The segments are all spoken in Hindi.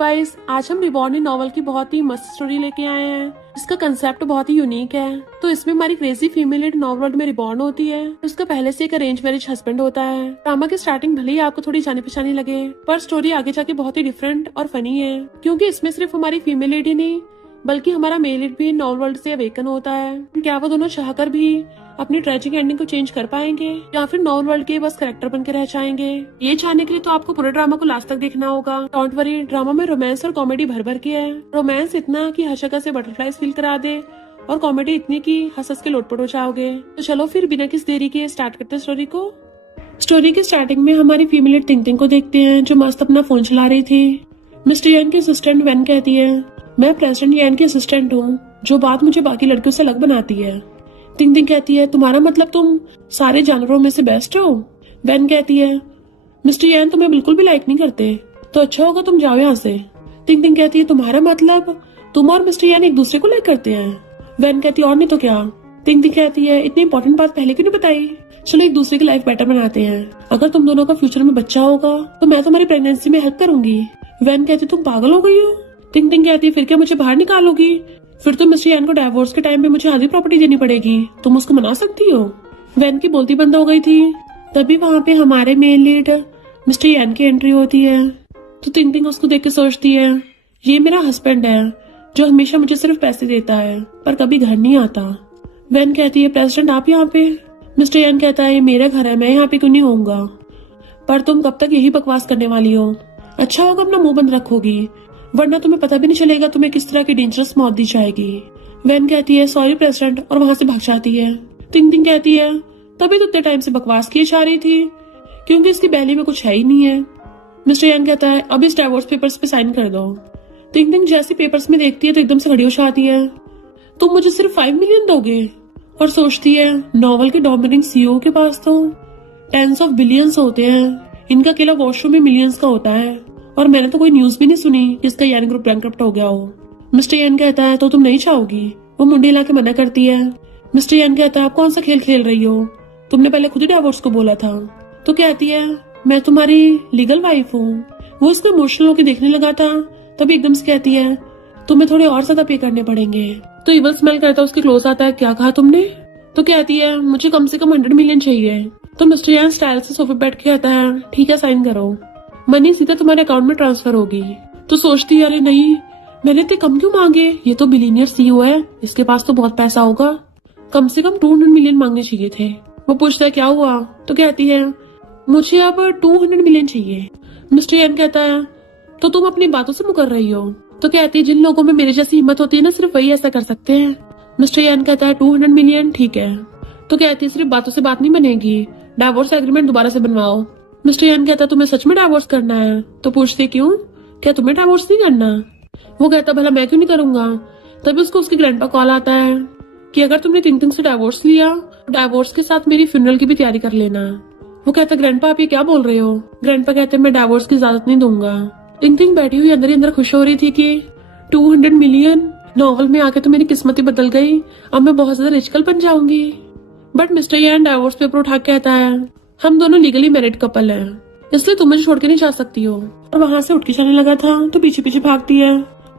गाइस, आज हम रिबॉर्न नॉवल की बहुत ही मस्त स्टोरी लेके आए हैं। इसका कंसेप्ट बहुत ही यूनिक है। तो इसमें हमारी crazy female lead novel world में रिबॉर्न होती है। उसका पहले से एक अरेंज मैरिज हस्बैंड होता है। ड्रामा की स्टार्टिंग भले ही आपको थोड़ी जानी पहचानी लगे, पर स्टोरी आगे जाके बहुत ही डिफरेंट और फनी है, क्योंकि इसमें सिर्फ हमारी फीमेल लीड ही नहीं बल्कि हमारा मेल लीड भी नॉवल वर्ल्ड से अवेकन होता है। क्या वो दोनों चाहकर भी अपनी ट्रेजिक एंडिंग को चेंज कर पाएंगे या फिर नॉवल वर्ल्ड के बस कैरेक्टर बन के रह जाएंगे? ये जानने के लिए तो आपको पूरे ड्रामा को लास्ट तक देखना होगा। डोंट वरी, ड्रामा में रोमांस और कॉमेडी भर भर के है। रोमांस इतना कि हंस हंस से बटरफ्लाईज फील करा दे, और कॉमेडी इतनी कि हंस हंस के लोटपोट हो जाओगे। तो चलो फिर बिना किस देरी के स्टार्ट करते हैं स्टोरी को। स्टोरी के स्टार्टिंग में हमारी फीमेल लीड तिंग तिंग को देखते हैं, जो मस्त अपना फोन चला रही थी। मिस्टर यान की असिस्टेंट वैन कहती है, मैं प्रेसिडेंट यान की असिस्टेंट हूँ, जो बात मुझे बाकी लड़कियों से अलग बनाती है। तिंग तिंग कहती है, तुम्हारा मतलब तुम सारे जानवरों में से बेस्ट हो? वैन कहती है, मिस्टर यान तुम्हें बिल्कुल भी लाइक नहीं करते, तो अच्छा होगा तुम जाओ यहाँ से। तिंग तिंग कहती है, तुम्हारा मतलब तुम और मिस्टर यान एक दूसरे को लाइक करते हैं? वैन कहती है, और नहीं तो क्या। तिंग तिंग कहती है, इतनी इंपॉर्टेंट बात पहले क्यों नहीं बताई? चलो एक दूसरे की लाइफ बेटर बनाते हैं। अगर तुम दोनों का फ्यूचर में बच्चा होगा तो मैं तुम्हारी प्रेगनेंसी में हेल्प करूंगी। वैन कहती है, तुम पागल हो गई हो? तिंग तिंग कहती है, फिर क्या मुझे बाहर निकालोगी? फिर तो मिस्टर यान को डाइवोर्स के टाइम पे मुझे आधी प्रॉपर्टी देनी पड़ेगी, तुम उसको मना सकती हो। वैन की बोलती बंद हो गई थी। तभी वहाँ पे हमारे मेन लीड मिस्टर यान की एंट्री होती है। तो तिंग तिंग उसको देख के सोचती है, ये मेरा हस्बैंड है जो हमेशा मुझे सिर्फ पैसे देता है पर कभी घर नहीं आता। वैन कहती है, प्रेसिडेंट आप यहाँ पे? मिस्टर यान कहता है, ये मेरा घर है, मैं यहाँ पे क्यों नहीं होऊंगा? पर तुम कब तक यही बकवास करने वाली हो? अच्छा होगा अपना मुंह बंद रखोगी, वरना तुम्हें पता भी नहीं चलेगा तुम्हें किस तरह की डेंजरस मौत दी जाएगी। वैन कहती है, सॉरी प्रेसिडेंट, और वहाँ से भाग जाती है। तिंग तिंग कहती है, तभी तो इतने टाइम से बकवास की जा रही थी, क्योंकि इसकी बैली में कुछ है ही नहीं है। मिस्टर यान कहता है, अब इस डाइवोर्स पेपर्स पे साइन कर दो। तिंग तिंग जैसे पेपर्स में देखती है तो एकदम से खड़ी हो जाती है। तुम मुझे सिर्फ 5 मिलियन दोगे? और सोचती है, नॉवल के डोमिनिक सीईओ के पास तो टेंस ऑफ बिलियंस होते हैं, इनका अकेला वॉशरूम में मिलियंस का होता है, और मैंने तो कोई न्यूज भी नहीं सुनी जिसका यान ग्रुप बैंकरप्ट हो गया हो। मिस्टर यान कहता है, तो तुम नहीं चाहोगी? वो मुंडी हिला के मना करती है। मिस्टर यान कहता है, आप कौन सा खेल खेल रही हो? तुमने पहले खुद ही डाइवोर्स को बोला था। तो कहती है, मैं तुम्हारी लीगल वाइफ हूँ। वो इसमें इमोशनल होकर देखने लगा था, तभी एकदम से कहती है, तुम्हें थोड़े और ज्यादा पे करने पड़ेंगे। तो इवल स्मेल करता है, उसके क्लोज आता है, क्या कहा तुमने? तो कहती है, मुझे कम से कम 100 मिलियन चाहिए। तो मिस्टर यान स्टाइल से सोफे बैठ के कहता है, ठीक है साइन करो, मनी सीधा तुम्हारे अकाउंट में ट्रांसफर होगी। तो सोचती है, अरे नहीं, मैंने इतने कम क्यों मांगे, ये तो बिलियनियर सीईओ है, इसके पास तो बहुत पैसा होगा, कम से कम 200 मिलियन मांगने चाहिए थे। वो पूछता है, क्या हुआ? तो कहती है, मुझे अब 200 मिलियन चाहिए। मिस्टर यान कहता है, तो तुम अपनी बातों से मुकर रही हो? तो कहती है, जिन लोगों में मेरे जैसी हिम्मत होती है ना, सिर्फ वही ऐसा कर सकते हैं। मिस्टर यान कहता है, 200 मिलियन ठीक है। तो कहती है, सिर्फ बातों से बात नहीं बनेगी, डाइवोर्स एग्रीमेंट दोबारा से बनवाओ। मिस्टर यान कहता है, तुम्हें सच में डाइवोर्स करना है? तो पूछते, क्यों, क्या तुम्हें डाइवोर्स नहीं करना? वो कहता, भला मैं क्यों नहीं करूंगा। तभी उसको उसकी ग्रैंडपा कॉल आता है कि अगर तुमने तिंग तिंग से डाइवोर्स लिया, डाइवोर्स के साथ मेरी फ्यूनरल की भी तैयारी कर लेना। वो कहता, ग्रैंडपा आप ये क्या बोल रहे हो? ग्रैंडपा कहते, मैं डाइवोर्स की इजाजत नहीं दूंगा। तिंग तिंग बैठी हुई अंदर ही अंदर खुश हो रही थी कि 200 मिलियन नॉवल में आके तो मेरी किस्मत ही बदल गई, अब मैं बहुत ज्यादा रिचकल बन जाऊंगी। बट मिस्टर यान डाइवोर्स पेपर उठा के कहता है, हम दोनों लीगली मैरिड कपल हैं, इसलिए तुम मुझे छोड़ के नहीं जा सकती हो। और वहाँ से उठ के जाने लगा था तो पीछे पीछे भागती है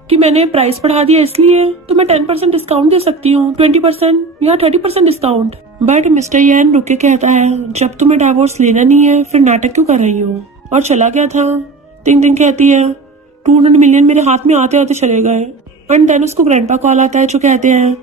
कि मैंने प्राइस बढ़ा दिया इसलिए तो मैं 10% डिस्काउंट दे सकती हूँ, 20% या 30% डिस्काउंट। बट मिस्टर यान रुक के कहता है, जब तुम्हें डाइवोर्स लेना नहीं है फिर नाटक क्यों कर रही हो? और चला गया था। तिंग तिंग कहती है, 200 मिलियन मेरे हाथ में आते आते चले गए। एंड देन उसको ग्रैंडपा कॉल आता है, जो कहते हैं,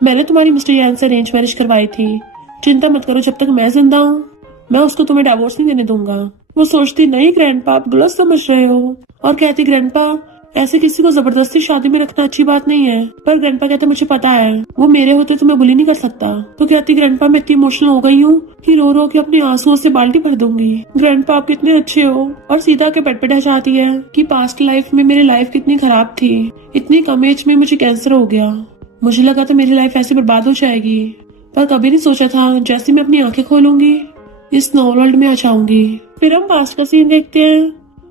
मैंने तुम्हारी मिस्टर यान से अरेंज मैरिज करवाई थी, चिंता मत करो, जब तक मैं जिंदा हूँ मैं उसको तुम्हें डाइवोर्स नहीं देने दूंगा। वो सोचती, नहीं ग्रैंडपा आप गलत समझ रहे हो। और कहती, ग्रैंडपा ऐसे किसी को जबरदस्ती शादी में रखना अच्छी बात नहीं है। पर ग्रैंडपा कहते, मुझे पता है, वो मेरे होते तो मैं बुली नहीं कर सकता। तो कहती, ग्रैंडपा मैं इतनी इमोशनल हो गई हूँ कि रो रो के अपने आंसुओं से बाल्टी भर दूंगी। ग्रैंडपा आप कितने अच्छे हो। और सीधा के बेड पे ढह जाती है कि पास्ट लाइफ में मेरी लाइफ कितनी खराब थी, इतनी कम एज में मुझे कैंसर हो गया, मुझे लगा था मेरी लाइफ ऐसे बर्बाद हो जाएगी, पर कभी नहीं सोचा था जैसे मैं अपनी आंखें खोलूंगी इस नॉवल वर्ल्ड में आ जाऊंगी। फिर हम पास्ट का सीन देखते हैं।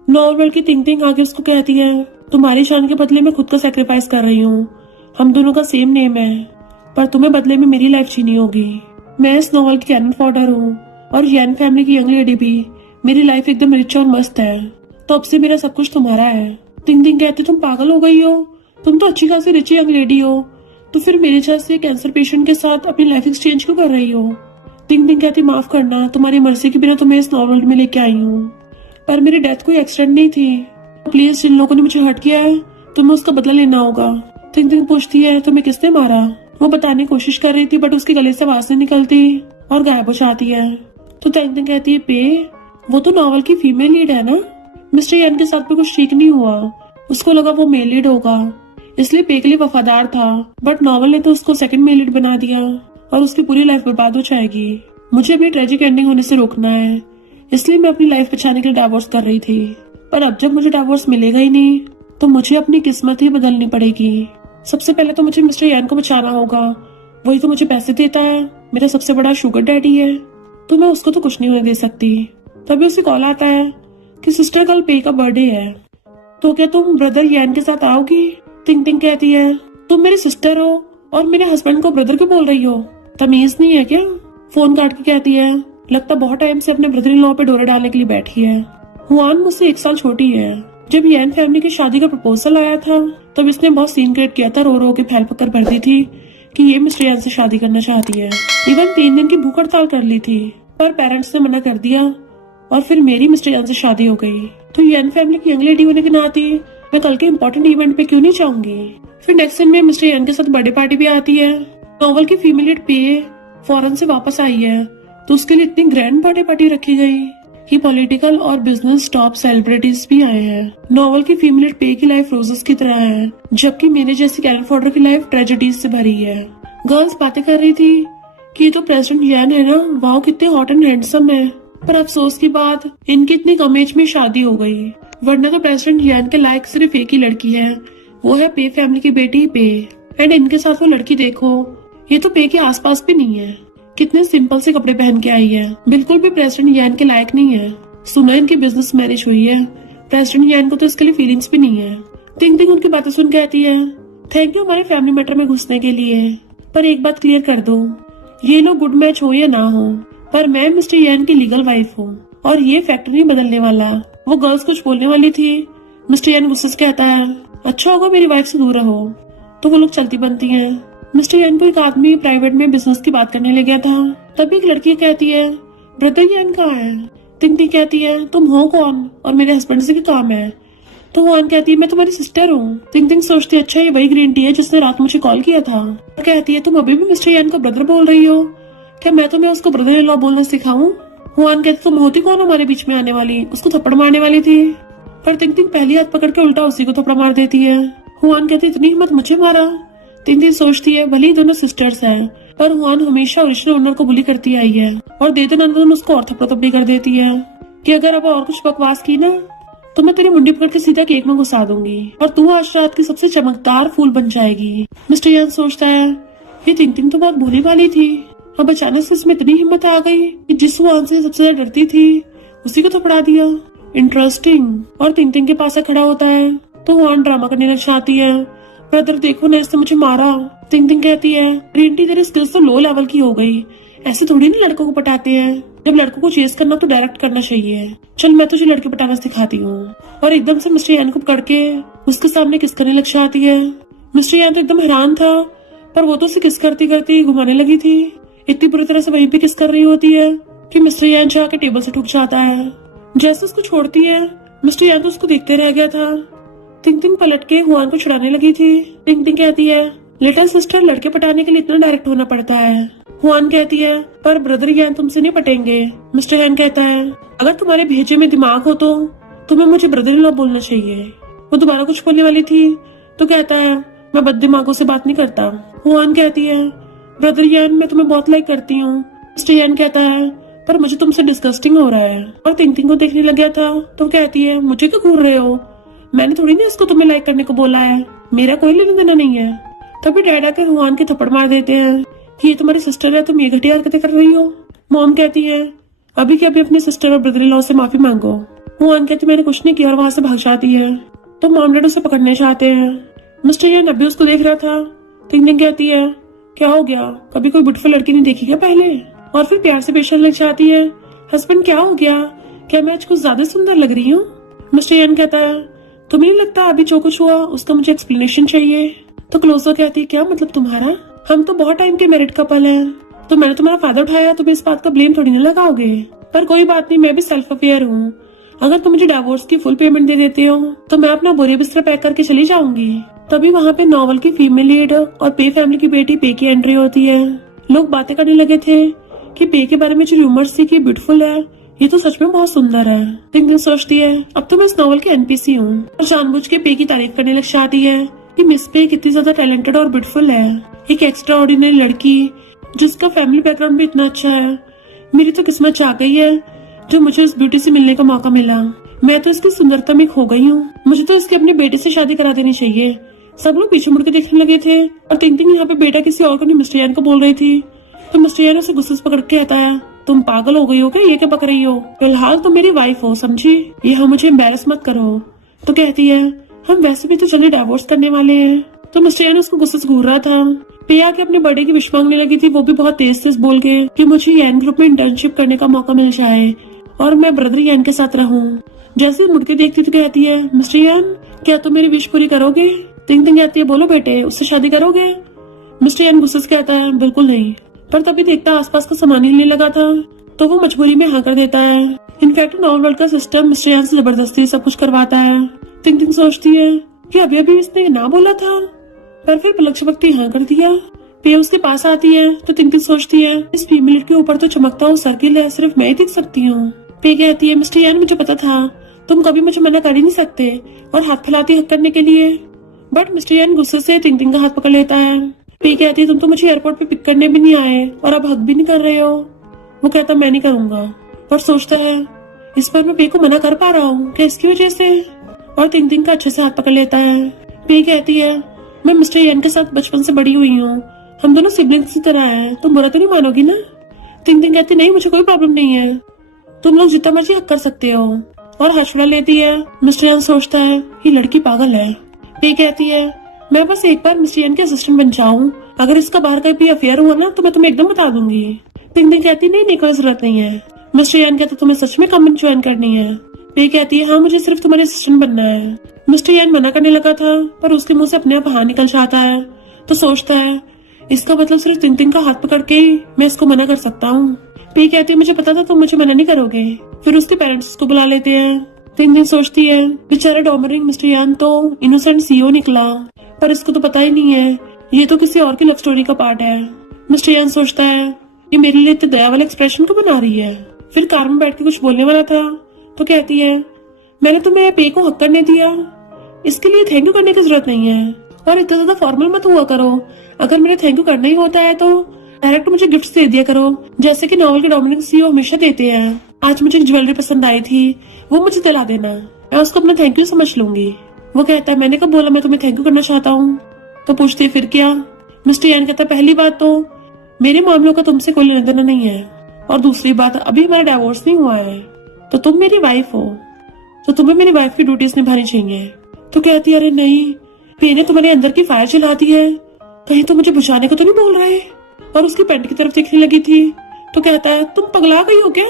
नॉवल वर्ल्ड की तिंग तिंग आगे उसको कहती है, तुम्हारी जान के बदले में खुद का सेक्रीफाइस कर रही हूँ, हम दोनों का सेम नेम है, पर तुम्हें बदले में मेरी लाइफ जीनी होगी। मैं इस नॉवल की कैनन फॉडर हूँ और यान फैमिली की यंग लेडी भी। मेरी लाइफ एकदम रिच और मस्त है, तो अब से मेरा सब कुछ तुम्हारा है। तिंग तिंग कहती तुम पागल हो गई हो, तुम तो अच्छी खासी रिच यंग लेडी हो, तो फिर मेरे जैसे कैंसर पेशेंट के साथ अपनी लाइफ एक्सचेंज क्यों कर रही हो। तिंग तिंग कहती माफ करना, तुम्हारी मर्जी के बिना तुम्हें इस नॉर्मल में लेके आई हूँ, पर मेरी डेथ कोई एक्सीडेंट नहीं थी। प्लीज जिन लोगों ने मुझे हर्ट किया है तुम्हें उसका बदला लेना होगा। तिंग तिंग पूछती है तुम्हें किसने मारा। वो बताने की कोशिश कर रही थी बट उसके गले से आवाज नहीं निकलती और गायब हो जाती है। तो तिंग तिंग कहती है पे, वो तो नॉवल की फीमेल लीड है ना। मिस्टर यान के साथ भी कुछ ठीक नहीं हुआ, उसको लगा वो मेल लीड होगा इसलिए पे के लिए वफादार था, बट नॉवल ने तो उसको सेकंड मेल लीड बना दिया और उसकी पूरी लाइफ बर्बाद हो जाएगी। मुझे अपनी ट्रेजिक एंडिंग होने से रोकना है, इसलिए मैं अपनी लाइफ बचाने के लिए डाइवोर्स कर रही थी, पर अब जब मुझे डाइवोर्स मिलेगा ही नहीं तो मुझे अपनी किस्मत ही बदलनी पड़ेगी। सबसे पहले तो मुझे मिस्टर यान को बचाना होगा, वही तो मुझे पैसे देता है, मेरा सबसे बड़ा शुगर डैडी है, तो मैं उसको तो कुछ नहीं होने दे सकती। तभी उसे कॉल आता है कि सिस्टर कल पे का बर्थडे है, तो क्या तुम ब्रदर यान के साथ आओगी। तिंग तिंग कहती है तुम मेरी सिस्टर हो और मेरे हस्बैंड को ब्रदर क्यों बोल रही हो, तमीज नहीं है क्या। फोन काट के कहती है लगता बहुत टाइम से अपने ब्रदर इन लॉ पे डोरे डालने के लिए बैठी है। हुआन मुझसे 1 साल छोटी है। जब यान फैमिली की शादी का प्रपोजल आया था तब इसने बहुत सीन क्रिएट किया था, रो रो के फैल पकड़ भर दी थी कि ये मिस्टर यान से शादी करना चाहती है। इवन 3 दिन की भूख हड़ताल कर ली थी पर पेरेंट्स ने मना कर दिया और फिर मेरी मिस्टर यान से शादी हो गई। तो यान फैमिली की यंग लेडी होने के नाते मैं कल के इम्पोर्टेंट इवेंट पे क्यों नहीं जाऊंगी। फिर नेक्स्ट दिन में मिस्टर यान के साथ बर्थडे पार्टी भी आती है। नॉवल की फीमेल लीड पे फॉरेन से वापस आई है तो उसके लिए इतनी ग्रैंड बर्थडे पार्टी रखी गई कि पॉलिटिकल और बिजनेस टॉप सेलिब्रिटीज भी आए हैं। नॉवल की फीमेल लीड पे की लाइफ रोजेस की तरह है, जबकि मेरे जैसी कैरन फॉर्डर की लाइफ ट्रेजेडीज से भरी है। गर्ल्स बातें कर रही थी कि ये तो प्रेसिडेंट यान है ना, वाह कितने हॉट एंड हैंडसम है, पर अफसोस की बात इनकी इतनी कम एज में शादी हो गई, वरना तो प्रेसिडेंट यान के लायक सिर्फ एक ही लड़की है, वो है पे फैमिली की बेटी पे। एंड इनके साथ वो लड़की देखो, ये तो पे के आसपास भी नहीं है, कितने सिंपल से कपड़े पहन के आई है, बिल्कुल भी प्रेसिडेंट यान के लायक नहीं है। सुना इनकी बिजनेस मैरिज हुई है, प्रेसिडेंट यान को तो इसके लिए फीलिंग्स भी नहीं है। तिंग तिंग उनकी बातें सुन कहती है थैंक यू हमारे फैमिली मैटर में घुसने के लिए, पर एक बात क्लियर कर दो, ये लोग गुड मैच हो या ना हो, पर मैं मिस्टर यान की लीगल वाइफ हूँ और ये फैक्ट नहीं बदलने वाला। वो गर्ल्स कुछ बोलने वाली थी, मिस्टर यान गुस्से से कहता है अच्छा होगा मेरी वाइफ से दूर रहो, तो वो लोग चलती बनती हैं। मिस्टर यान को एक आदमी प्राइवेट में बिजनेस की बात करने ले गया था, तभी एक लड़की कहती है ब्रदर यान कहाँ है। तिंग तिंग कहती है तुम हो कौन और मेरे हस्बैंड से क्या काम है। तो हुआन कहती है मैं तुम्हारी सिस्टर हूँ। तिंग तिंग सोचती है अच्छा ये वही ग्रीन टी है जिसने रात मुझे कॉल किया था। और कहती है तुम अभी भी मिस्टर यान का ब्रदर बोल रही हो, क्या मैं तुम्हें उसको ब्रदर इन लॉ बोलना सिखाऊं। हुआन कहती तुम होती कौन हमारे बीच में आने वाली, उसको थप्पड़ मारने वाली थी, पर तिंग तिंग पहली हाथ पकड़ के उल्टा उसी को थप्पड़ मार देती है। हुआन कहती इतनी हिम्मत मुझे मारा। तिंग तिंग सोचती है भले ही दोनों सिस्टर्स हैं, पर हुआन हमेशा ओरिजिनल ओनर को बुली करती आई है और दे दो उसको और थप्पड़ थप्पड़ी कर देती है कि अगर अब और कुछ बकवास की ना तो मैं तेरी मुंडी पकड़ के सीधा केक में घुसा दूंगी और तू आज रात की सबसे चमकदार फूल बन जाएगी। मिस्टर यान सोचता है ये तिंग तिंग तो बहुत भोली वाली थी, अब अचानक से इसमें इतनी हिम्मत आ गई कि जिस हुआन से सबसे ज्यादा डरती थी उसी को थपड़ा दिया, इंटरेस्टिंग। और तिंग तिंग के पास खड़ा होता है तो हुआन ड्रामा करने लग जाती है, ब्रदर देखो ना इसने मुझे मारा। तिंग तिंग कहती है ग्रीन टी तेरी स्किल्स तो लो लेवल की हो गई, ऐसे थोड़ी ना लड़कों को पटाते हैं, जब लड़कों को चेस करना तो डायरेक्ट करना चाहिए, चल मैं तुझे लड़के पटाना सिखाती हूँ। और एकदम से मिस्टर यान को पकड़ के उसके सामने किस करने लग जाती है। मिस्टर यान तो एकदम हैरान था, पर वो तो उसे किस करती करती घुमाने लगी थी, इतनी बुरी तरह से वहीं पे किस कर रही होती है कि मिस्टर यान जाके टेबल से ठुक जाता है। जैसे उसको छोड़ती है मिस्टर यान तो उसको देखते रह गया था। तिंग तिंग पलट के हुआन को छुड़ाने लगी थी। तिंग तिंग कहती है लिटिल सिस्टर लड़के पटाने के लिए इतना डायरेक्ट होना पड़ता है। हुआन कहती है पर ब्रदर यान तुमसे नहीं पटेंगे। मिस्टर यान कहता है अगर तुम्हारे भेजे में दिमाग हो तो तुम्हें मुझे ब्रदर इन लॉ बोलना चाहिए। वो दोबारा कुछ बोलने वाली थी तो कहता है मैं बद दिमागों से बात नहीं करता। हुआन कहती है ब्रदर यान मैं तुम्हें बहुत लाइक करती हूँ। मिस्टर यान कहता है पर मुझे तुमसे डिस्गस्टिंग हो रहा है। और तिंग तिंग को देखने लग गया था तो कहती है मुझे क्यों घूर रहे हो, मैंने थोड़ी ना इसको तुम्हें लाइक करने को बोला है, मेरा कोई लेना देना नहीं है। तभी डैड आकर हुआन के थप्पड़ मार देते हैं कि ये तुम्हारी सिस्टर है, तुम ये घटिया हरकतें कर रही हो। मॉम कहती है अभी के अभी अपने सिस्टर और ब्रदर इन लॉ से माफी मांगो। हुआन कहती मैंने कुछ नहीं किया और वहाँ से भाग जाती है। तो मॉम डैड उसे पकड़ने चाहते हैं। मिस्टर यान अभी उसको देख रहा था। तिंग तिंग कहती है क्या हो गया, कभी कोई ब्यूटीफुल लड़की नहीं देखी क्या पहले। और फिर प्यार से पेशेंट लग जाती है हस्बैंड क्या हो गया, क्या मैं आज कुछ ज्यादा सुंदर लग रही हूँ। मिस्टर यान कहता है तुम्हें नहीं लगता अभी जो कुछ हुआ उसका मुझे एक्सप्लेनेशन चाहिए? तो क्लोजो कहती है क्या मतलब तुम्हारा? हम तो बहुत टाइम के मैरिड कपल हैं, तो मैंने तुम्हारा फायदा उठाया, तुम इस बात का ब्लेम थोड़ी ना लगाओगे। पर कोई बात नहीं, मैं भी सेल्फ अवेयर हूँ। अगर तुम मुझे डिवोर्स की फुल पेमेंट दे देते हो तो मैं अपना बोरे बिस्तर पैक करके चली जाऊंगी। तभी वहाँ पे नॉवल की फीमेल लीड और पे फैमिली की बेटी पे की एंट्री होती है। लोग बातें करने लगे थे कि पे के बारे में जो रूमर्स थी कि ब्यूटीफुल है, ये तो सच में बहुत सुंदर है। टिंकटिंक सोचती है अब तो मैं इस नॉवल की एनपीसी हूँ, और जानबूझ के पे की तारीफ करने लग जाती है कि मिस पे कितनी ज्यादा टैलेंटेड और ब्यूटीफुल है, एक एक्स्ट्रा ऑर्डिनरी लड़की जिसका फैमिली बैकग्राउंड भी इतना अच्छा है। मेरी तो किस्मत चाह गई है जो मुझे इस ब्यूटी से मिलने का मौका मिला। मैं तो इसकी सुंदरता में खो गई हूँ, मुझे तो इसके अपने बेटे से शादी करा देनी चाहिए। सब लोग पीछे मुड़ के देखने लगे थे और टिंकटिंक यहाँ पे बेटा किसी और को नहीं मिस्टर यान को बोल रही थी। तो मिस्टर यान उसे गुस्से से पकड़ के कहता है तुम पागल हो गई हो क्या, ये क्या पक रही हो? फिलहाल तुम मेरी वाइफ हो, समझी? यहाँ मुझे एम्बेरस मत करो। तो कहती है हम वैसे भी तो जल्दी डिवोर्स करने वाले हैं। तो मिस्टर यान उसको गुस्से से घूर रहा था। पिया के अपने बर्थडे की विश मांगने लगी थी, वो भी बहुत तेज तेज बोल के कि मुझे यान ग्रुप में इंटर्नशिप करने का मौका मिल जाए और मैं ब्रदर यान के साथ रहूं। जैसे मुड़ के देखती तो कहती है मिस्टर यान क्या तुम मेरी विश पूरी करोगे? टिंकटिंक कहती है बोलो बेटे, उससे शादी करोगे? मिस्टर यान गुस्से से कहता है बिल्कुल नहीं। पर तभी देखता आसपास का सामान हिलने लगा था तो वो मजबूरी में हाँ कर देता है। इनफैक्ट नॉन वर्ल्ड का सिस्टम मिस्टर यान से जबरदस्ती सब कुछ करवाता है। टिंकटिंक सोचती है कि अभी अभी इसने ना बोला था, पर फिर पलक झपकते हाँ कर दिया। पे उसके पास आती है तो टिंकटिंक सोचती है इस फीमेल के ऊपर तो चमकता हुआ सर्किल है, सिर्फ मैं ही देख सकती हूँ। पे कहती है मिस्टर यान मुझे पता था, तुम कभी मुझे मना कर ही नहीं सकते, और हाथ फैलाती हक करने के लिए। बट मिस्टर यान गुस्से से टिंकटिंक का हाथ पकड़ लेता है। पे कहती है तुम तो मुझे एयरपोर्ट पे पिक करने भी नहीं आए और अब हक भी नहीं कर रहे हो। वो कहता मैं नहीं करूंगा, पर सोचता है इस पर मैं पे को मना कर पा रहा हूँ क्या इसकी वजह से, और टिंकटिंक का अच्छे से हाथ पकड़ लेता है। पे कहती है मैं मिस्टर यान के साथ बचपन से बड़ी हुई हूँ, हम दोनों सिबलिंग्स की तरह हैं, तुम बुरा तो नहीं मानोगी ना? टिंकटिंक कहती नहीं मुझे कोई प्रॉब्लम नहीं है, तुम लोग जितना मर्जी हक कर सकते हो, और हर्ष लेती है। मिस्टर यान सोचता है ये लड़की पागल है। पे कहती है मैं बस एक बार मिस्टर यान के असिस्टेंट बन जाऊं, अगर इसका बाहर कहीं भी अफेयर हुआ ना तो मैं तुम्हें एकदम बता दूंगी। टिंकटिंक कहती नहीं कोई जरूरत नहीं है। मिस्टर यान कहता तुम्हें सच में कंपनी ज्वाइन करनी है? पे कहती है हाँ मुझे सिर्फ तुम्हारे असिस्टेंट बनना है। मिस्टर यान मना करने लगा था पर उसके मुंह से अपने आप हाँ निकल जाता है। तो सोचता है इसका मतलब सिर्फ टिंकटिंक का हाथ पकड़ के ही मैं इसको मना कर सकता हूँ। पे कहती है मुझे पता था तुम मुझे मना नहीं करोगे। फिर उसके पेरेंट्स को बुला लेते हैं। टिंकटिंक सोचती है बेचारा डोमरिंग मिस्टर यान तो इनोसेंट सीईओ निकला, पर इसको तो पता ही नहीं है ये तो किसी और की लव स्टोरी का पार्ट है। मिस्टर यान सोचता है ये मेरे लिए इतने दया वाले एक्सप्रेशन को बना रही है। फिर कार में बैठ के कुछ बोलने वाला था तो कहती है मैंने तुम्हें पे को हक करने दिया, इसके लिए थैंक यू करने की जरूरत नहीं है, और इतना ज्यादा फॉर्मल मत हुआ करो। अगर मेरे थैंक यू करना ही होता है तो डायरेक्ट मुझे गिफ्ट्स दे दिया करो, जैसे कि नॉवल के डोमिनिक सीईओ हमेशा देते हैं। आज मुझे ज्वेलरी पसंद आई थी, वो मुझे दिला देना, मैं उसको अपना थैंक यू समझ लूंगी। वो कहता है मैंने कब बोला मैं तुम्हें थैंक यू करना चाहता हूँ? तो पूछते फिर क्या? मिस्टर यान कहता पहली बात तो मेरे मामलों का तुमसे कोई लेना देना नहीं है, और दूसरी बात अभी हमारा डिवोर्स नहीं हुआ है, तो तुम मेरी वाइफ हो तो तुम्हें मेरी वाइफ की ड्यूटीज निभानी चाहिए। तो कहती है अरे नहीं, पे ने तुम्हारे अंदर की फायर जला दी है, कहीं तो मुझे बुझाने को तो नहीं बोल रहे। और उसकी पैंट की तरफ देखने लगी थी तो कहता है तुम पगला गई हो क्या?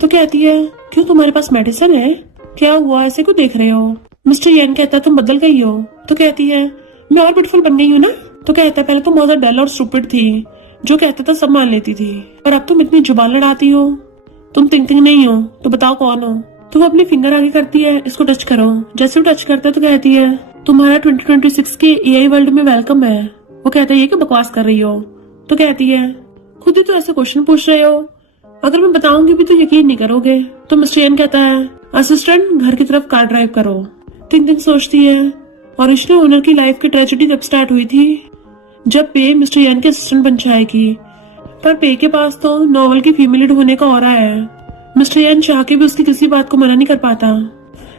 तो कहती है क्यों तुम्हारे पास मेडिसिन है? क्या हुआ ऐसे क्यों देख रहे हो? मिस्टर यान कहता है तुम बदल गई हो। तो कहती है मैं और ब्यूटीफुल बन गई हूँ ना? तो कहता है पहले तुम बहुत ज्यादा डल और स्टूपिड थी, जो कहता था सब मान लेती थी, और अब तुम इतनी जुबान लड़ाती हो। तुम टिंकटिंक नहीं हो तो बताओ कौन हो? तो वो अपनी फिंगर आगे करती है इसको टच करो। जैसे वो टच करता है तो कहती है तुम्हारा 2026 के एआई वर्ल्ड में वेलकम है। वो कहता है ये क्या बकवास कर रही हो? तो कहती है खुद ही तो ऐसे क्वेश्चन पूछ रहे हो, अगर मैं बताऊंगी भी तो यकीन नहीं करोगे। तो मिस्टर यान कहता है असिस्टेंट घर की तरफ कार ड्राइव करो। टिंकटिंक सोचती है ओरिजिनल ओनर की लाइफ की ट्रेजेडी तब स्टार्ट हुई थी जब पे मिस्टर यान के असिस्टेंट बन जाएगी, पर पे के पास तो नॉवल की फीमेल लीड होने का ऑरा है। मिस्टर यान चाह के भी उसकी किसी बात को मना नहीं कर पाता।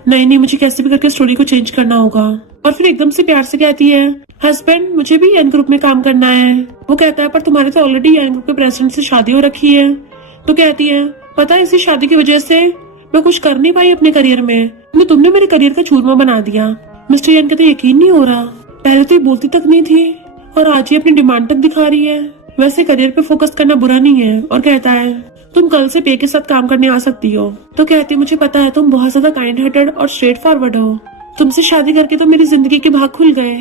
नहीं मुझे कैसे भी करके स्टोरी को चेंज करना होगा। और फिर एकदम से प्यार से कहती है हस्बैंड मुझे भी यान ग्रुप में काम करना है। वो कहता है पर तुम्हारे तो ऑलरेडी यान ग्रुप के प्रेसिडेंट से शादी हो रखी है। तो कहती है पता है इसी शादी की वजह से मैं कुछ कर नहीं पाई अपने करियर में, तुमने मेरे करियर का चूरमा बना दिया। मिस्टर यान कहते यकीन नहीं हो रहा, पहले तो ये बोलती तक नहीं थी और आज ही अपनी डिमांड तक दिखा रही है। वैसे करियर पे फोकस करना बुरा नहीं है। और कहता है तुम कल से पे के साथ काम करने आ सकती हो। तो कहती मुझे पता है तुम बहुत ज्यादा काइंड हार्टेड और स्ट्रेट फॉरवर्ड हो, तुमसे शादी करके तो मेरी जिंदगी के भाग खुल गए।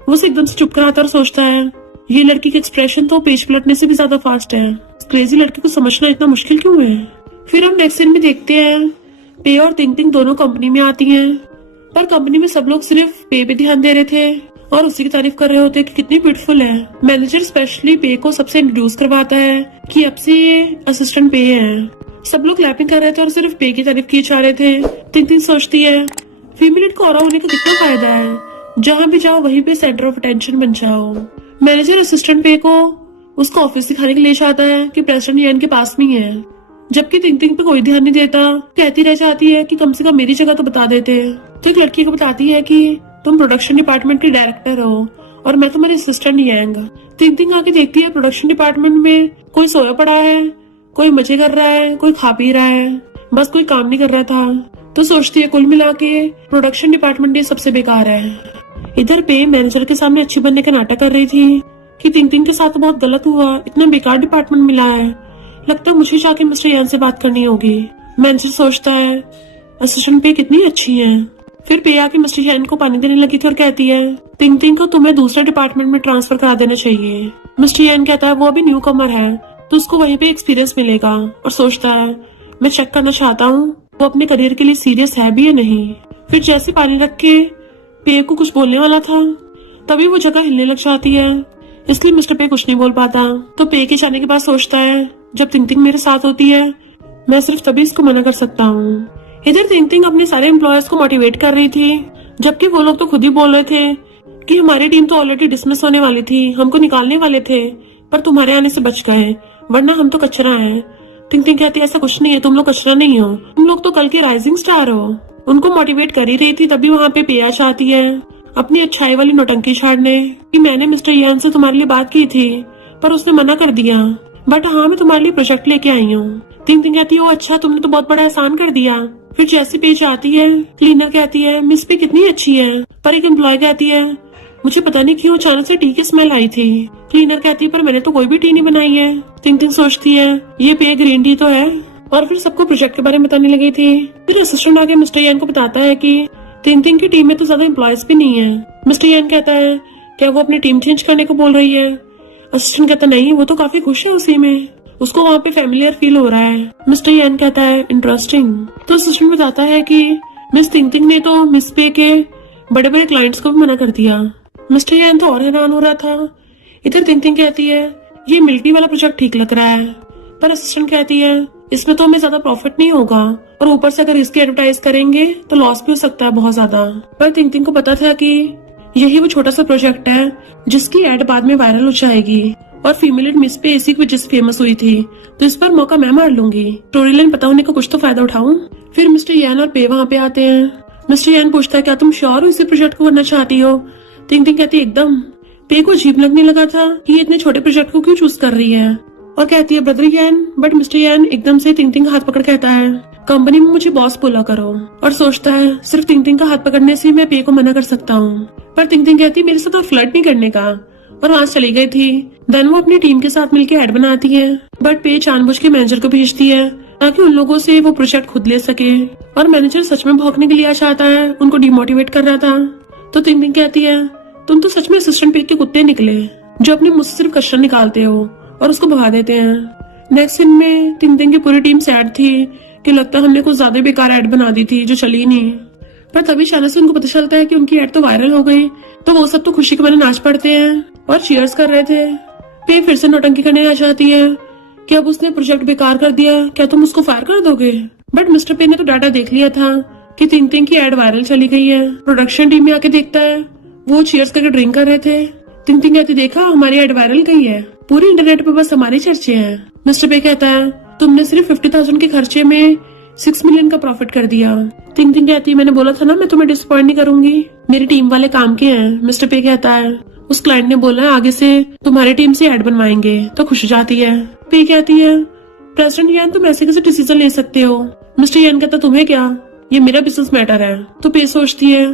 वो उसे एकदम से चुप कराता और सोचता है ये लड़की के एक्सप्रेशन तो पेज पलटने से भी ज्यादा फास्ट है। क्रेजी लड़की को समझना इतना मुश्किल क्यों है। फिर हम नेक्स्ट सीन में देखते हैं पे और तिंग तिंग दोनों कंपनी में आती हैं, पर कंपनी में सब लोग सिर्फ पे पे ध्यान दे रहे थे और उसी की तारीफ कर रहे होते कि कितनी ब्यूटीफुल है। मैनेजर स्पेशली पे को सबसे इंट्रोड्यूस करवाता है कि अब से ये असिस्टेंट पे है। सब लोग क्लैपिंग कर रहे थे और सिर्फ पे की तारीफ की जा रहे थे। तिंग तिंग सोचती है फीमेल को ऑरा होने का कितना फायदा है, जहाँ भी जाओ वहीं पे सेंटर ऑफ अटेंशन बन जाओ। मैनेजर असिस्टेंट पे को उसका ऑफिस दिखाने के लिए चाहता है कि प्रेसिडेंट यान के पास में ही है, जबकि तिंग तिंग पे कोई ध्यान नहीं देता। कहती रह जाती है कि कम से कम मेरी जगह तो बता देते। तो एक लड़की को बताती है कि तुम प्रोडक्शन डिपार्टमेंट की डायरेक्टर हो और मैं तुम्हारी असिस्टेंट यांग। तिंग तिंग आके देखती है प्रोडक्शन डिपार्टमेंट में कोई सोया पड़ा है, कोई मजे कर रहा है, कोई खा पी रहा है, बस कोई काम नहीं कर रहा था। तो सोचती है कुल मिला के प्रोडक्शन डिपार्टमेंट ये सबसे बेकार है। इधर पे मैनेजर के सामने अच्छी बनने का नाटक कर रही थी कि तिंग तिंग के साथ तो बहुत गलत हुआ, इतना बेकार डिपार्टमेंट मिला है, लगता है मुझे जाके मिस्टर यान से बात करनी होगी। मैनेजर सोचता है असिस्टेंट पे कितनी अच्छी है। फिर पे आके मिस्टर यान को पानी देने लगी थी और कहती है तिंग तिंग को तुम्हें दूसरे डिपार्टमेंट में ट्रांसफर करा देना चाहिए। मिस्टर यान कहता है वो अभी न्यू कमर है तो उसको वहीं पे एक्सपीरियंस मिलेगा, और सोचता है मैं चेक करना चाहता हूँ वो अपने करियर के लिए सीरियस है भी या नहीं। फिर जैसे पानी रख के पे को कुछ बोलने वाला था तभी वो जगह हिलने लग जाती है, इसलिए मिस्टर पे कुछ नहीं बोल पाता। तो पे के जाने के बाद सोचता है जब तिंग तिंग मेरे साथ होती है मैं सिर्फ तभी इसको मना कर सकता हूँ। इधर तिंग तिंग अपने सारे एम्प्लॉयज को मोटिवेट कर रही थी, जबकि वो लोग तो खुद ही बोल रहे थे कि हमारी टीम तो ऑलरेडी डिसमिस होने वाली थी, हमको निकालने वाले थे, पर तुम्हारे आने से बच गए, वरना हम तो कचरा है। तिंग तिंग कहती है ऐसा कुछ नहीं है, तुम लोग कचरा नहीं हो, तुम लोग तो कल के राइजिंग स्टार हो। उनको मोटिवेट कर ही रही थी तभी वहाँ पे पेया चाहती है अपनी अच्छाई वाली नौटंकी छाड़ने कि मैंने मिस्टर यान से तुम्हारे लिए बात की थी पर उसने मना कर दिया, बट हाँ मैं तुम्हारे लिए प्रोजेक्ट लेके आई हूँ। तिंग तिंग कहती है ओ अच्छा, तुमने तो बहुत बड़ा एहसान कर दिया। फिर जैसे पेज आती है क्लीनर कहती है मिस भी कितनी अच्छी है, पर एक एम्प्लॉय कहती है मुझे पता नहीं क्यों अचानक से टी की स्मेल आई थी। क्लीनर कहती है पर मैंने तो कोई भी टी नहीं बनाई है। तिंग तिंग सोचती है ये पे ग्रीन टी तो है, और फिर सबको प्रोजेक्ट के बारे में बताने लगी थी। फिर असिस्टेंट आके मिस्टर यान को बताता है कि तिंग तिंग की टीम में तो ज्यादा एम्प्लॉयज भी नहीं है। मिस्टर यान कहता है क्या वो अपनी टीम चेंज करने को बोल रही है। असिस्टेंट कहता नहीं, वो तो काफी खुश है उसी में, उसको वहाँ पे फैमिलियर फील हो रहा है। मिस्टर यान कहता है इंटरेस्टिंग। तो असिस्टेंट बताता है कि मिस तिंग तिंग ने तो मिस पे के बड़े बड़े क्लाइंट्स को भी मना कर दिया। मिस्टर यान तो और हैरान हो रहा था। इधर तिंग तिंग कहती है ये मिलिट्री वाला प्रोजेक्ट ठीक लग रहा है, पर असिस्टेंट कहती है इसमें तो हमें ज्यादा प्रॉफिट नहीं होगा, और ऊपर से अगर इसकी एडवर्टाइज करेंगे तो लॉस भी हो सकता है बहुत ज्यादा। पर तिंग तिंग को पता था कि यही वो छोटा सा प्रोजेक्ट है जिसकी एड बाद में वायरल हो जाएगी, और फीमेल मिस पे इसी की वजह से फेमस हुई थी, तो इस पर मौका मैं मार लूंगी। स्टोरी लाइन पता होने का कुछ तो फायदा उठाऊं। फिर मिस्टर यान और पे वहाँ पे आते हैं। मिस्टर यान पूछता है क्या तुम श्योर हो इसी प्रोजेक्ट को करना चाहती हो। तिंग तिंग कहती है एकदम। पे को अजीब लगने लगा था कि ये इतने छोटे प्रोजेक्ट को क्यों चूज कर रही है, और कहती है ब्रदर यान, बट मिस्टर यान एकदम से तिंग तिंग का हाथ पकड़ कहता है कंपनी में मुझे बॉस बोला करो, और सोचता है सिर्फ तिंग तिंग का हाथ पकड़ने से मैं पे को मना कर सकता हूँ। पर तिंग तिंग कहती है मेरे साथ फ्लर्ट नहीं करने का, और वहाँ चली गई थी। देन वो अपनी टीम के साथ मिलकर एड बनाती है, बट पे जानबूझ के मैनेजर को भेजती है ताकि उन लोगों से वो प्रोजेक्ट खुद ले सके, और मैनेजर सच में भौंकने के लिए आ चाहता है, उनको डिमोटिवेट कर रहा था। तो तिंग तिंग कहती है तुम तो सच में असिस्टेंट पे के कुत्ते निकले जो अपने मुझसे सिर्फ कचरा निकालते हो और उसको भगा देते हैं। नेक्स्ट सीन में तिंग तिंग की पूरी टीम सैड थी कि लगता है हमने कुछ ज्यादा बेकार एड बना दी थी जो चली नहीं। पर तभी अचानक से उनको पता चलता है कि उनकी एड तो वायरल हो गई, तो वो सब तो खुशी के मारे नाच पड़ते हैं और चीयर्स कर रहे थे। पे फिर से नौटंकी करने आ जाती है कि अब उसने प्रोजेक्ट बेकार कर दिया, क्या तुम उसको फायर कर दोगे। बट मिस्टर पे ने तो डाटा देख लिया था कि तिंग तिंग की एड वायरल चली गई है। प्रोडक्शन टीम में आके देखता है वो चीयर्स करके ड्रिंक कर रहे थे। तिंग तिंग कहती देखा हमारी एड वायरल गई है, पूरी इंटरनेट पे बस हमारी चर्चे हैं। मिस्टर पे कहता है तुमने सिर्फ 50,000 के खर्चे में 6 मिलियन का प्रॉफिट कर दिया। तिंग तिंग कहती मैंने बोला था ना मैं तुम्हें डिसअपॉइंट नहीं करूंगी, मेरी टीम वाले काम के हैं। मिस्टर पे कहता है उस क्लाइंट ने बोला है आगे से तुम्हारी टीम से एड बनवाएंगे, तो खुश हो जाती है। पे कहती है प्रेसिडेंट यान तुम ऐसे कैसे डिसीजन ले सकते हो। मिस्टर यान कहता तुम्हें क्या, ये मेरा बिजनेस मैटर है। तो पे सोचती है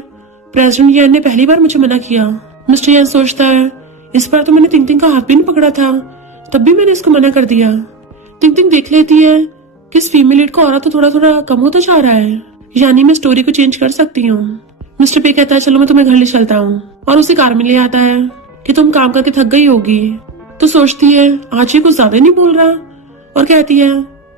प्रेसिडेंट यान ने पहली बार मुझे मना किया। मिस्टर यान सोचता है इस बार तो मैंने तिंग तिंग का हाथ भी नहीं पकड़ा था, तब भी मैंने इसको मना कर दिया। तिंग तिंग देख लेती है कि इस फीमेल लीड का ऑरा तो थोड़ा थोड़ा कम होता जा रहा है, यानी मैं स्टोरी को चेंज कर सकती हूँ। मिस्टर पे कहता है चलो मैं तुम्हें घर ले चलता हूँ, और उसे कार में ले आता है कि तुम काम करके थक गई होगी। तो सोचती है आज ये कुछ ज्यादा नहीं बोल रहा, और कहती है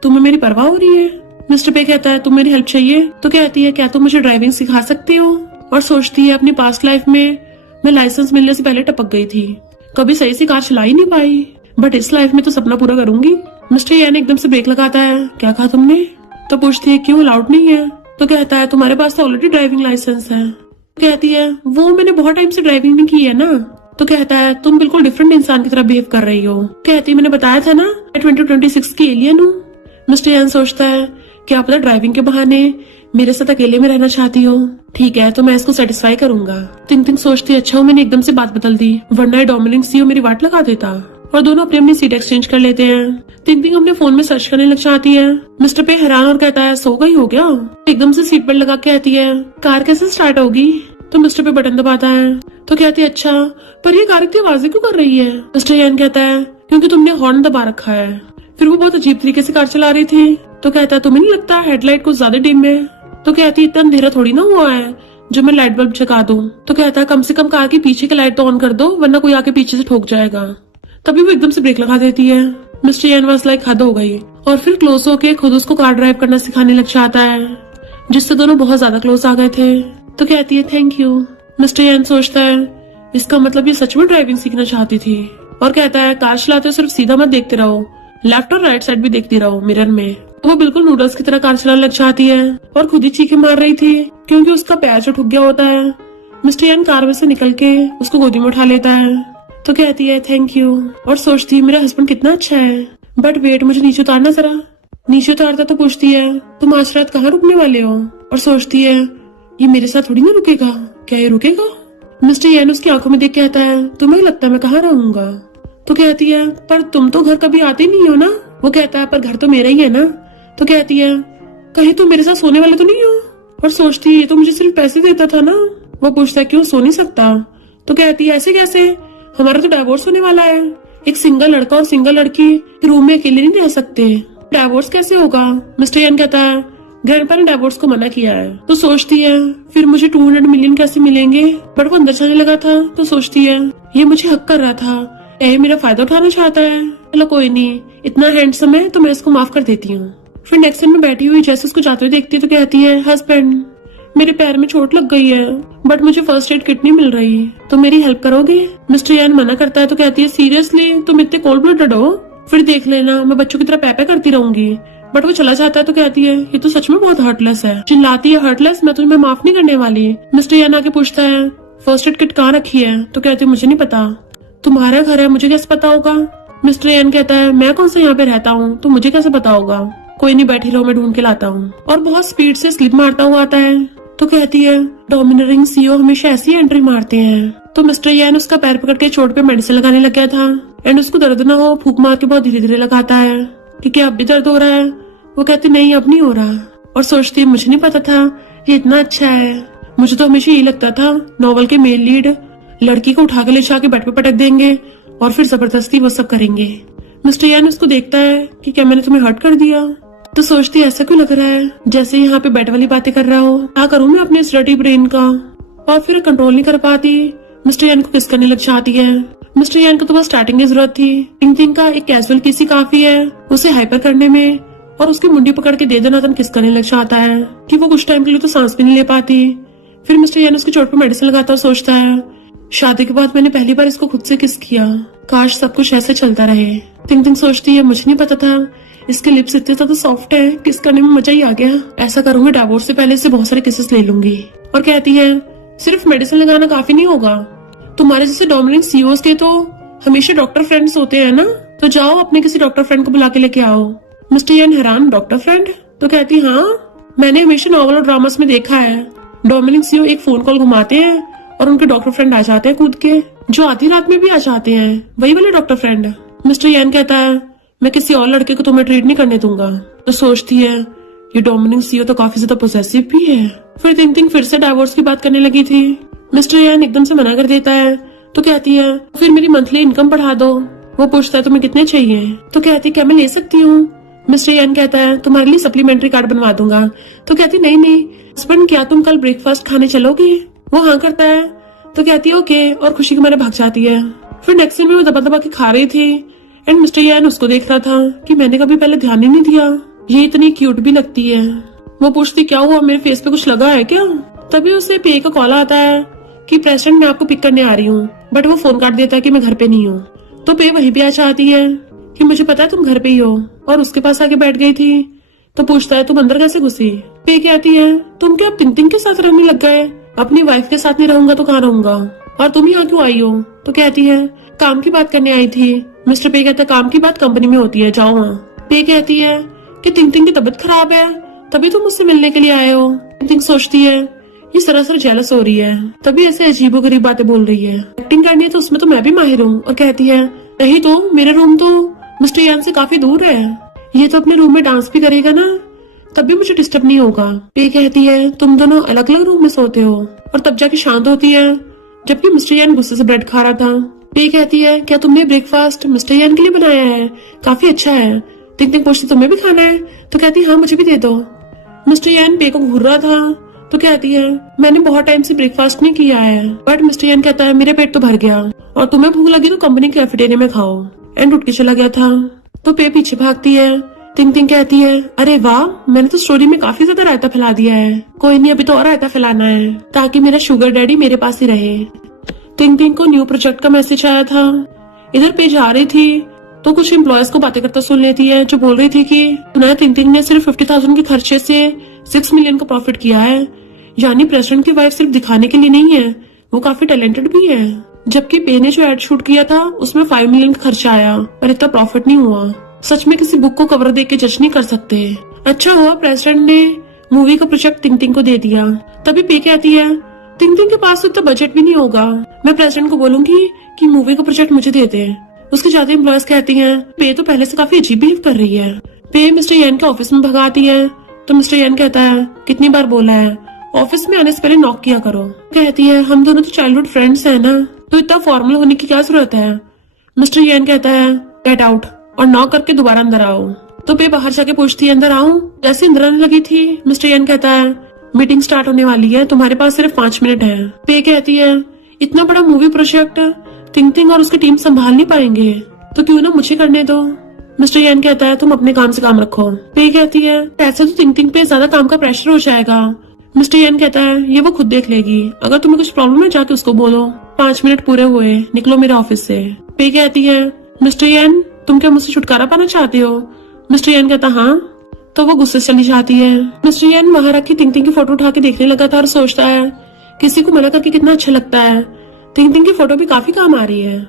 तुम्हें मेरी परवाह हो रही है। मिस्टर पे कहता है तुम मेरी हेल्प चाहिए? तो कहती है क्या तुम मुझे ड्राइविंग सिखा सकते हो? और सोचती है अपनी पास्ट लाइफ में मैं लाइसेंस मिलने से पहले टपक गई थी, कभी सही से कार चला ही नहीं पाई, बट इस लाइफ में तो सपना पूरा करूंगी। मिस्टर यान एकदम से ब्रेक लगाता है, क्या कहा तुमने? तो पूछती है क्यों, अलाउड नहीं है? तो कहता है तुम्हारे पास तो ऑलरेडी ड्राइविंग लाइसेंस है। तो कहती है वो मैंने बहुत टाइम से ड्राइविंग नहीं की है ना। तो कहता है तुम बिल्कुल डिफरेंट इंसान की तरह बिहेव कर रही हो। कहती है मैंने बताया था ना मैं 2026 की एलियन हूँ। मिस्टर यान सोचता है क्या पता ड्राइविंग के बहाने मेरे साथ अकेले में रहना चाहती हो, ठीक है तो मैं इसको सेटिस्फाई करूंगा। तिंग तिंग सोचती है अच्छा मैंने एकदम से बात बदल दी, वरना डोमिनिक सीओ मेरी वाट लगा देता। और दोनों अपनी अपनी सीट एक्सचेंज कर लेते हैं। तिंग तिंग अपने फोन में सर्च करने लग जाती है। मिस्टर पे हैरान और कहता है सो गई हो क्या? एकदम से सीट बेल्ट लगा के कहती है कार कैसे स्टार्ट होगी? तो मिस्टर पे बटन दबाता है। तो कहती है अच्छा पर ये कार इतनी आवाजें क्यों कर रही है? मिस्टर यान कहता है क्योंकि तुमने हॉर्न दबा रखा है। फिर वो बहुत अजीब तरीके से कार चला रही थी। तो कहता है तुम्हें नहीं लगता हेडलाइट कुछ ज्यादा डिम है? तो कहती है इतना अंधेरा थोड़ी ना हुआ है जो मैं लाइट बल्ब जगा दूं। तो कहता है कम से कम कार की पीछे की लाइट तो ऑन कर दो, वरना कोई आके पीछे से ठोक जाएगा। तभी वो एकदम से ब्रेक लगा देती है। मिस्टर यान वाज लाइक हद हो गई, और फिर क्लोज होके खुद उसको कार ड्राइव करना सिखाने लग जाता है, जिससे दोनों बहुत ज्यादा क्लोज आ गए थे। तो कहती है थैंक यू। मिस्टर यान सोचता है इसका मतलब ये सच में ड्राइविंग सीखना चाहती थी, और कहता है कार चलाते हो सिर्फ सीधा मत देखते रहो, लेफ्ट और राइट साइड भी देखती रहो मिरर में। वो बिल्कुल नूडल्स की तरह कार चलाने लग जाती है और खुद ही चीखें मार रही थी क्योंकि उसका पैर जो ठुक गया होता है। मिस्टर यान कार में से निकल के उसको गोदी में उठा लेता है। तो कहती है थैंक यू, और सोचती है मेरा हस्बैंड कितना अच्छा है, बट वेट मुझे नीचे उतारना जरा। नीचे उतारता तो पूछती है तुम आज रात कहाँ रुकने वाले हो? और सोचती है ये मेरे साथ थोड़ी ना रुकेगा, क्या ये रुकेगा? मिस्टर यान उसकी आंखों में देख कहता है तुम्हें लगता है मैं कहाँ रहूंगा? तो कहती है पर तुम तो घर कभी आते नहीं हो ना। वो कहता है पर घर तो मेरा ही है ना। तो कहती है कहीं तुम मेरे साथ सोने वाले तो नहीं हो? और सोचती है ये तो मुझे सिर्फ पैसे देता था ना। वो पूछता है क्यों सो नहीं सकता? तो कहती है ऐसे कैसे, हमारा तो डाइवोर्स होने वाला है, एक सिंगल लड़का और सिंगल लड़की रूम में अकेले नहीं रह सकते, डाइवोर्स कैसे होगा? मिस्टर यान कहता है ग्रैंडपा ने डाइवोर्स को मना किया है। तो सोचती है फिर मुझे 200 मिलियन कैसे मिलेंगे? बट वो अंदर जाने लगा था तो सोचती है ये मुझे हक कर रहा था, मेरा फायदा उठाना चाहता है, चलो कोई नहीं, इतना हैंडसम है तो मैं इसको माफ कर देती हूँ। फिर नेक्स्ट टाइम में बैठी हुई जैसे उसको जाते हुए देखती है तो कहती है हस्बैंड मेरे पैर में चोट लग गई है, बट मुझे फर्स्ट एड किट नहीं मिल रही, तो मेरी हेल्प करोगे? मिस्टर यान मना करता है तो कहती है सीरियसली तुम इतने कोल्ड ब्लडेड हो? फिर देख लेना मैं बच्चों की तरह पैपे करती रहूंगी। बट वो चला जाता है तो कहती है ये तो सच में बहुत हर्टलेस है। चिल्लाती है हर्टलेस, मैं तुम्हें माफ नहीं करने वाली। मिस्टर यान आके पूछता है फर्स्ट एड किट कहाँ रखी है? तो कहती है मुझे नहीं पता, तुम्हारा घर है मुझे कैसे पता होगा? मिस्टर यान कहता है मैं कौन सा यहाँ पे रहता हूँ तो मुझे कैसे पता होगा, कोई नहीं बैठी रहो मैं ढूंढ के लाता हूँ। और बहुत स्पीड से स्लिप मारता हुआ आता है। तो कहती है डोमिनिक सीओ हमेशा ऐसी एंट्री मारते हैं। तो मिस्टर यान उसका पैर पकड़ के चोट पे मेडिसिन लगाने लग गया था, एंड उसको दर्द ना हो फूक मार के बहुत धीरे धीरे लगाता है कि क्या अब भी दर्द हो रहा है? वो कहती नहीं अब नहीं हो रहा, और सोचती है मुझे नहीं पता था ये इतना अच्छा है, मुझे तो हमेशा यही लगता था नॉवल के मेल लीड लड़की को उठा के ले जाके बेड पे पटक देंगे और फिर जबरदस्ती वो सब करेंगे। मिस्टर यान उसको देखता है कि क्या मैंने तुम्हें हर्ट कर दिया? तो सोचती ऐसा क्यों लग रहा है जैसे यहाँ पे बेड वाली बातें कर रहा हो, क्या करूँ मैं अपने इस डर्टी ब्रेन का? और फिर कंट्रोल नहीं कर पाती, मिस्टर यान को किस करने लग जाती है। मिस्टर यान को तो बस स्टार्टिंग की जरूरत थी, टिंग टिंग का एक कैजुअल किसी काफी है उसे हाइपर करने में, और उसकी मुंडी पकड़ के दे दनादन किस करने लग जाता है कि वो कुछ टाइम के लिए तो सांस भी नहीं ले पाती। फिर मिस्टर यान उसकी चोट पर मेडिसिन लगाता और सोचता है शादी के बाद मैंने पहली बार इसको खुद से किस किया, काश सब कुछ ऐसे चलता रहे। टिंग टिंग सोचती है मुझे नहीं पता था इसके लिप्स इतने ज्यादा सॉफ्ट है, किस करने में मजा ही आ गया, ऐसा करूंगी डाइवोर्स से पहले से बहुत सारे किसेस ले लूंगी। और कहती है सिर्फ मेडिसिन लगाना काफी नहीं होगा, तुम्हारे जैसे डोमिनिक सीओस के तो हमेशा डॉक्टर फ्रेंड्स होते हैं ना, तो जाओ अपने किसी डॉक्टर फ्रेंड को बुला के लेके आओ। मिस्टर यान हैरान डॉक्टर फ्रेंड? तो कहती हाँ मैंने हमेशा नॉवल और ड्रामास में देखा है, डोमिनिक सीओ एक फोन कॉल घुमाते हैं और उनके डॉक्टर फ्रेंड आ जाते हैं कूद के, जो आधी रात में भी आ जाते हैं, वही वाले डॉक्टर फ्रेंड। मिस्टर यान कहता है मैं किसी और लड़के को तुम्हें ट्रीट नहीं करने दूंगा। तो सोचती है ये डोमिनिक सीओ तो काफी ज्यादा पोसेसिव भी है। फिर टिंग टिंग फिर से डाइवोर्स की बात करने लगी थी। मिस्टर यान एकदम से मना कर देता है। तो कहती है फिर मेरी मंथली इनकम बढ़ा दो। वो पूछता है तुम्हें कितने चाहिए? तो कहती क्या मैं ले सकती हूँ, मिस्टर यान कहता है तुम्हारे लिए सप्लीमेंट्री कार्ड बनवा दूंगा। तो कहती नहीं नहीं हस्बैंड, क्या तुम कल ब्रेकफास्ट खाने चलोगी? वो हाँ करता है। तो कहती है ओके, और खुशी के मारे भाग जाती है। फिर नेक्स्ट सीन में वो दबा दबा के खा रही थी एंड मिस्टर यान उसको देख रहा था कि मैंने कभी पहले ध्यान ही नहीं दिया, ये इतनी क्यूट भी लगती है। वो पूछती क्या हुआ, मेरे फेस पे कुछ लगा है क्या? तभी उसे पे का कॉल आता है कि प्रेसिडेंट मैं आपको पिक करने आ रही हूँ, बट वो फोन काट देता है कि मैं घर पे नहीं हूँ। तो पे वहीं पे आ चाहती है कि मुझे पता है तुम घर पे ही हो, और उसके पास आके बैठ गई थी। तो पूछता है तुम अंदर कैसे घुसी? पे कहती है तुम क्या अब तिंग के साथ रहने लग गए? अपनी वाइफ के साथ नहीं रहूंगा तो कहाँ रहूंगा, और तुम यहाँ क्यों आई हो? तो कहती है काम की बात करने आई थी। मिस्टर पे कहता है काम की बात कंपनी में होती है, जाओ वहाँ। पे कहती है कि तिंग की तबीयत खराब है तभी तुम मुझसे मिलने के लिए आए हो। तिंग सोचती है ये सरासर जेलस हो रही है, तभी ऐसे अजीबोगरीब बातें बोल रही है। एक्टिंग करनी है तो उसमें तो मैं भी माहिर हूँ। और कहती है नहीं तो मेरा रूम तो मिस्टर यान से काफी दूर है, ये तो अपने रूम में डांस भी करेगा ना, तब भी मुझे डिस्टर्ब नहीं होगा। पे कहती है तुम दोनों अलग अलग रूम में सोते हो, और तब जाके शांत होती है जबकि मिस्टर यान गुस्से से ब्रेड खा रहा था। पे कहती है क्या तुमने ब्रेकफास्ट मिस्टर यान के लिए बनाया है? काफी अच्छा है। तिंग तिंग पूछती तुम्हें भी खाना है? तो कहती हाँ मुझे भी दे दो। मिस्टर यान पे को घूर रहा था। तो कहती है मैंने बहुत टाइम से ब्रेकफास्ट नहीं किया है। बट मिस्टर यान कहता है मेरा पेट तो भर गया, और तुम्हें भूख लगी तो कंपनी के कैफेटेरिया में खाओ। एंड उठ के चला गया था। तो पे पीछे भागती है। तिंग तिंग कहती है अरे वाह, मैंने तो स्टोरी में काफी ज्यादा रायता फैला दिया है। कोई नहीं, अभी तो और रायता फैलाना है ताकि मेरा शुगर डैडी मेरे पास ही रहे। तिंग तिंग को न्यू प्रोजेक्ट का मैसेज आया था। इधर पे जा रही थी तो कुछ एम्प्लॉयज को बातें करता सुन लेती है, जो बोल रही थी कि सुना तिंग तिंग ने सिर्फ 50,000 के खर्चे से 6 मिलियन का प्रॉफिट किया है। यानी प्रेसिडेंट की वाइफ सिर्फ दिखाने के लिए नहीं है, वो काफी टैलेंटेड भी है। जबकि पे ने जो एड शूट किया था उसमें 5 मिलियन का खर्चा आया, पर इतना प्रॉफिट नहीं हुआ। सच में किसी बुक को कवर देख के जज नहीं कर सकते। अच्छा हुआ प्रेसिडेंट ने मूवी का प्रोजेक्ट तिंग तिंग को दे दिया। तभी पे कहती है तिंग तिंग के पास तो इतना बजट भी नहीं होगा, मैं प्रेसिडेंट को बोलूंगी कि मूवी का प्रोजेक्ट मुझे दे दे। उसके ज्यादा एम्प्लॉयज कहती हैं पे तो पहले से काफी अजीब बिहेव कर रही है। पे मिस्टर यान के ऑफिस में भगाती है। तो मिस्टर यान कहता है कितनी बार बोला है ऑफिस में आने से पहले नॉक किया करो। कहती है हम दोनों तो चाइल्डहुड फ्रेंड्स हैं ना, तो इतना फॉर्मल होने की क्या जरूरत है। मिस्टर यान कहता है गेट आउट, और नॉक करके दोबारा अंदर आओ। तो पे बाहर जाके पूछती है अंदर आऊं? जैसे अंदर आने लगी थी मिस्टर यान कहता है मीटिंग स्टार्ट होने वाली है, तुम्हारे पास सिर्फ 5 मिनट है। पे कहती है इतना बड़ा मूवी प्रोजेक्ट तिंग तिंग और उसकी टीम संभाल नहीं पाएंगे, तो क्यों ना मुझे करने दो। मिस्टर यान कहता है तुम अपने काम से काम रखो। पे कहती है ऐसे तो तिंग तिंग पे ज्यादा काम का प्रेशर हो जाएगा। मिस्टर यान कहता है ये वो खुद देख लेगी, अगर तुम्हें कुछ प्रॉब्लम है जाके उसको बोलो। 5 मिनट पूरे हुए, निकलो मेरे ऑफिस से। पे कहती है मिस्टर यान तुम क्या मुझसे छुटकारा पाना चाहते हो? मिस्टर यान कहता हाँ। तो वो गुस्से से चली जाती है। मिस्टर यान वहां रखी तिंग तिंग की फोटो उठा के देखने लगा था और सोचता है किसी को मना करके कितना अच्छा लगता है। तिंग तिंग की फोटो भी काफी काम आ रही है।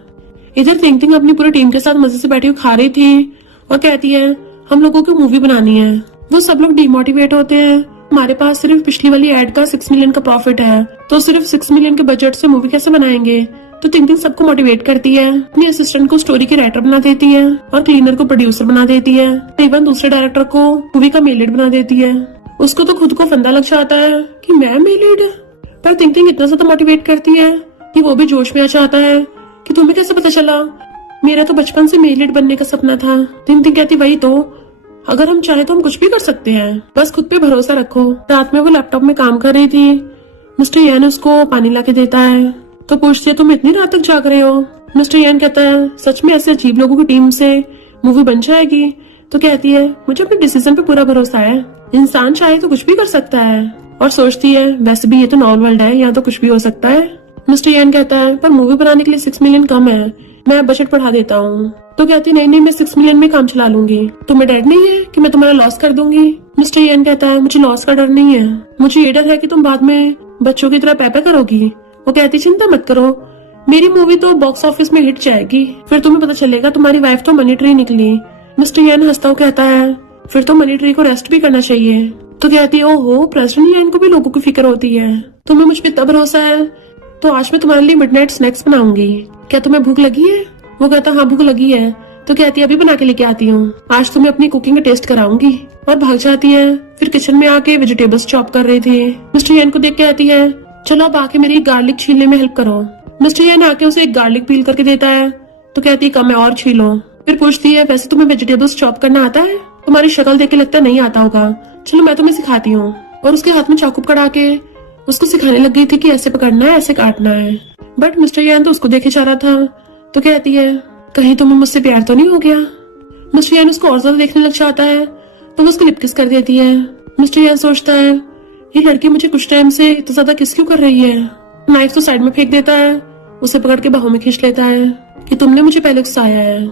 इधर तिंग तिंग अपनी पूरी टीम के साथ मजे से बैठी हुई खा रही थी और कहती है हम लोगों की मूवी बनानी है। वो सब लोग डिमोटिवेट होते हैं, हमारे पास सिर्फ पिछली वाली एड का 6 मिलियन का प्रॉफिट है, तो सिर्फ 6 मिलियन के बजट से मूवी कैसे बनाएंगे। तो तिंग तिंग सबको मोटिवेट करती है, अपने असिस्टेंट को स्टोरी के राइटर बना देती है और क्लीनर को प्रोड्यूसर बना देती है, इवन दूसरे डायरेक्टर को मूवी का मेल लीड बना देती है। उसको तो खुद को फंदा लग जाता है कि मैं मेल लीड, पर तिंग तिंग इतना ज्यादा मोटिवेट करती है कि वो भी जोश में आ जाता है कि तुम्हें कैसे पता चला, मेरा तो बचपन से मेल लीड बनने का सपना था। तिंग तिंग कहती वही तो, अगर हम चाहे तो हम कुछ भी कर सकते हैं, बस खुद पे भरोसा रखो। रात में वो लैपटॉप में काम कर रही थी। मिस्टर यान उसको पानी लाके देता है तो पूछती है तुम इतनी रात तक जाग रहे हो? मिस्टर यान कहता है सच में ऐसे अजीब लोगों की टीम से मूवी बन जाएगी? तो कहती है मुझे अपने डिसीजन पे पूरा भरोसा है, इंसान चाहे तो कुछ भी कर सकता है। और सोचती है वैसे भी ये तो नॉर्मल वर्ल्ड है, यहाँ तो कुछ भी हो सकता है। मिस्टर यान कहता है पर मूवी बनाने के लिए 6 मिलियन कम है, मैं बजट बढ़ा देता हूँ। तो कहती नहीं नहीं मैं 6 मिलियन में काम चला लूंगी, तुम्हें डर नहीं है कि मैं तुम्हारा लॉस कर दूंगी? मिस्टर यान कहता है मुझे लॉस का डर नहीं है, मुझे ये डर है कि तुम बाद में बच्चों की तरह पैपा करोगी। वो कहती चिंता मत करो, मेरी मूवी तो बॉक्स ऑफिस में हिट जाएगी, फिर तुम्हें पता चलेगा तुम्हारी वाइफ तो मनी ट्री निकली। मिस्टर यान हंसता हुआ कहता है फिर तो मनी ट्री को रेस्ट भी करना चाहिए। तो कहती है ओहो प्रेसिडेंट यान को भी लोगों की फिक्र होती है, तुम्हें मुझ पर इतना भरोसा है, तो आज मैं तुम्हारे लिए मिडनाइट स्नैक्स बनाऊंगी, क्या तुम्हें भूख लगी है? वो कहता हाँ भूख लगी है। तो कहती है अभी बना के लेके आती हूँ, आज तुम्हें अपनी कुकिंग का टेस्ट कराऊंगी। और भाग जाती है। फिर किचन में आके वेजिटेबल्स चॉप कर रही थी। मिस्टर यान को देख के आती है चलो अब आके मेरी गार्लिक छीलने में हेल्प करो। मिस्टर यान आके उसे एक गार्लिक पील करके देता है तो कहती है कम है और छीलो। फिर पूछती है वैसे तुम्हें वेजिटेबल्स चॉप करना आता है? तुम्हारी शक्ल देख के लगता नहीं आता होगा, चलो मैं तुम्हें सिखाती हूँ। और उसके हाथ में चाकू पकड़ा के उसको सिखाने लग गई थी कि ऐसे पकड़ना है, ऐसे काटना है। बट मिस्टर यान तो उसको देखे जा रहा था। तो कहती है कहीं तुम्हें मुझसे प्यार तो नहीं हो गया। मिस्टर यान उसको और ज्यादा देखने लग जाता है तो वो उसको लिप किस कर देती है। मिस्टर यान सोचता है ये लड़की मुझे कुछ टाइम से इतना ज्यादा किस क्यों कर रही है। नाइफ तो साइड में फेंक देता है, उसे पकड़ के बाहों में खींच लेता है कि तुमने मुझे पहले उकसाया है।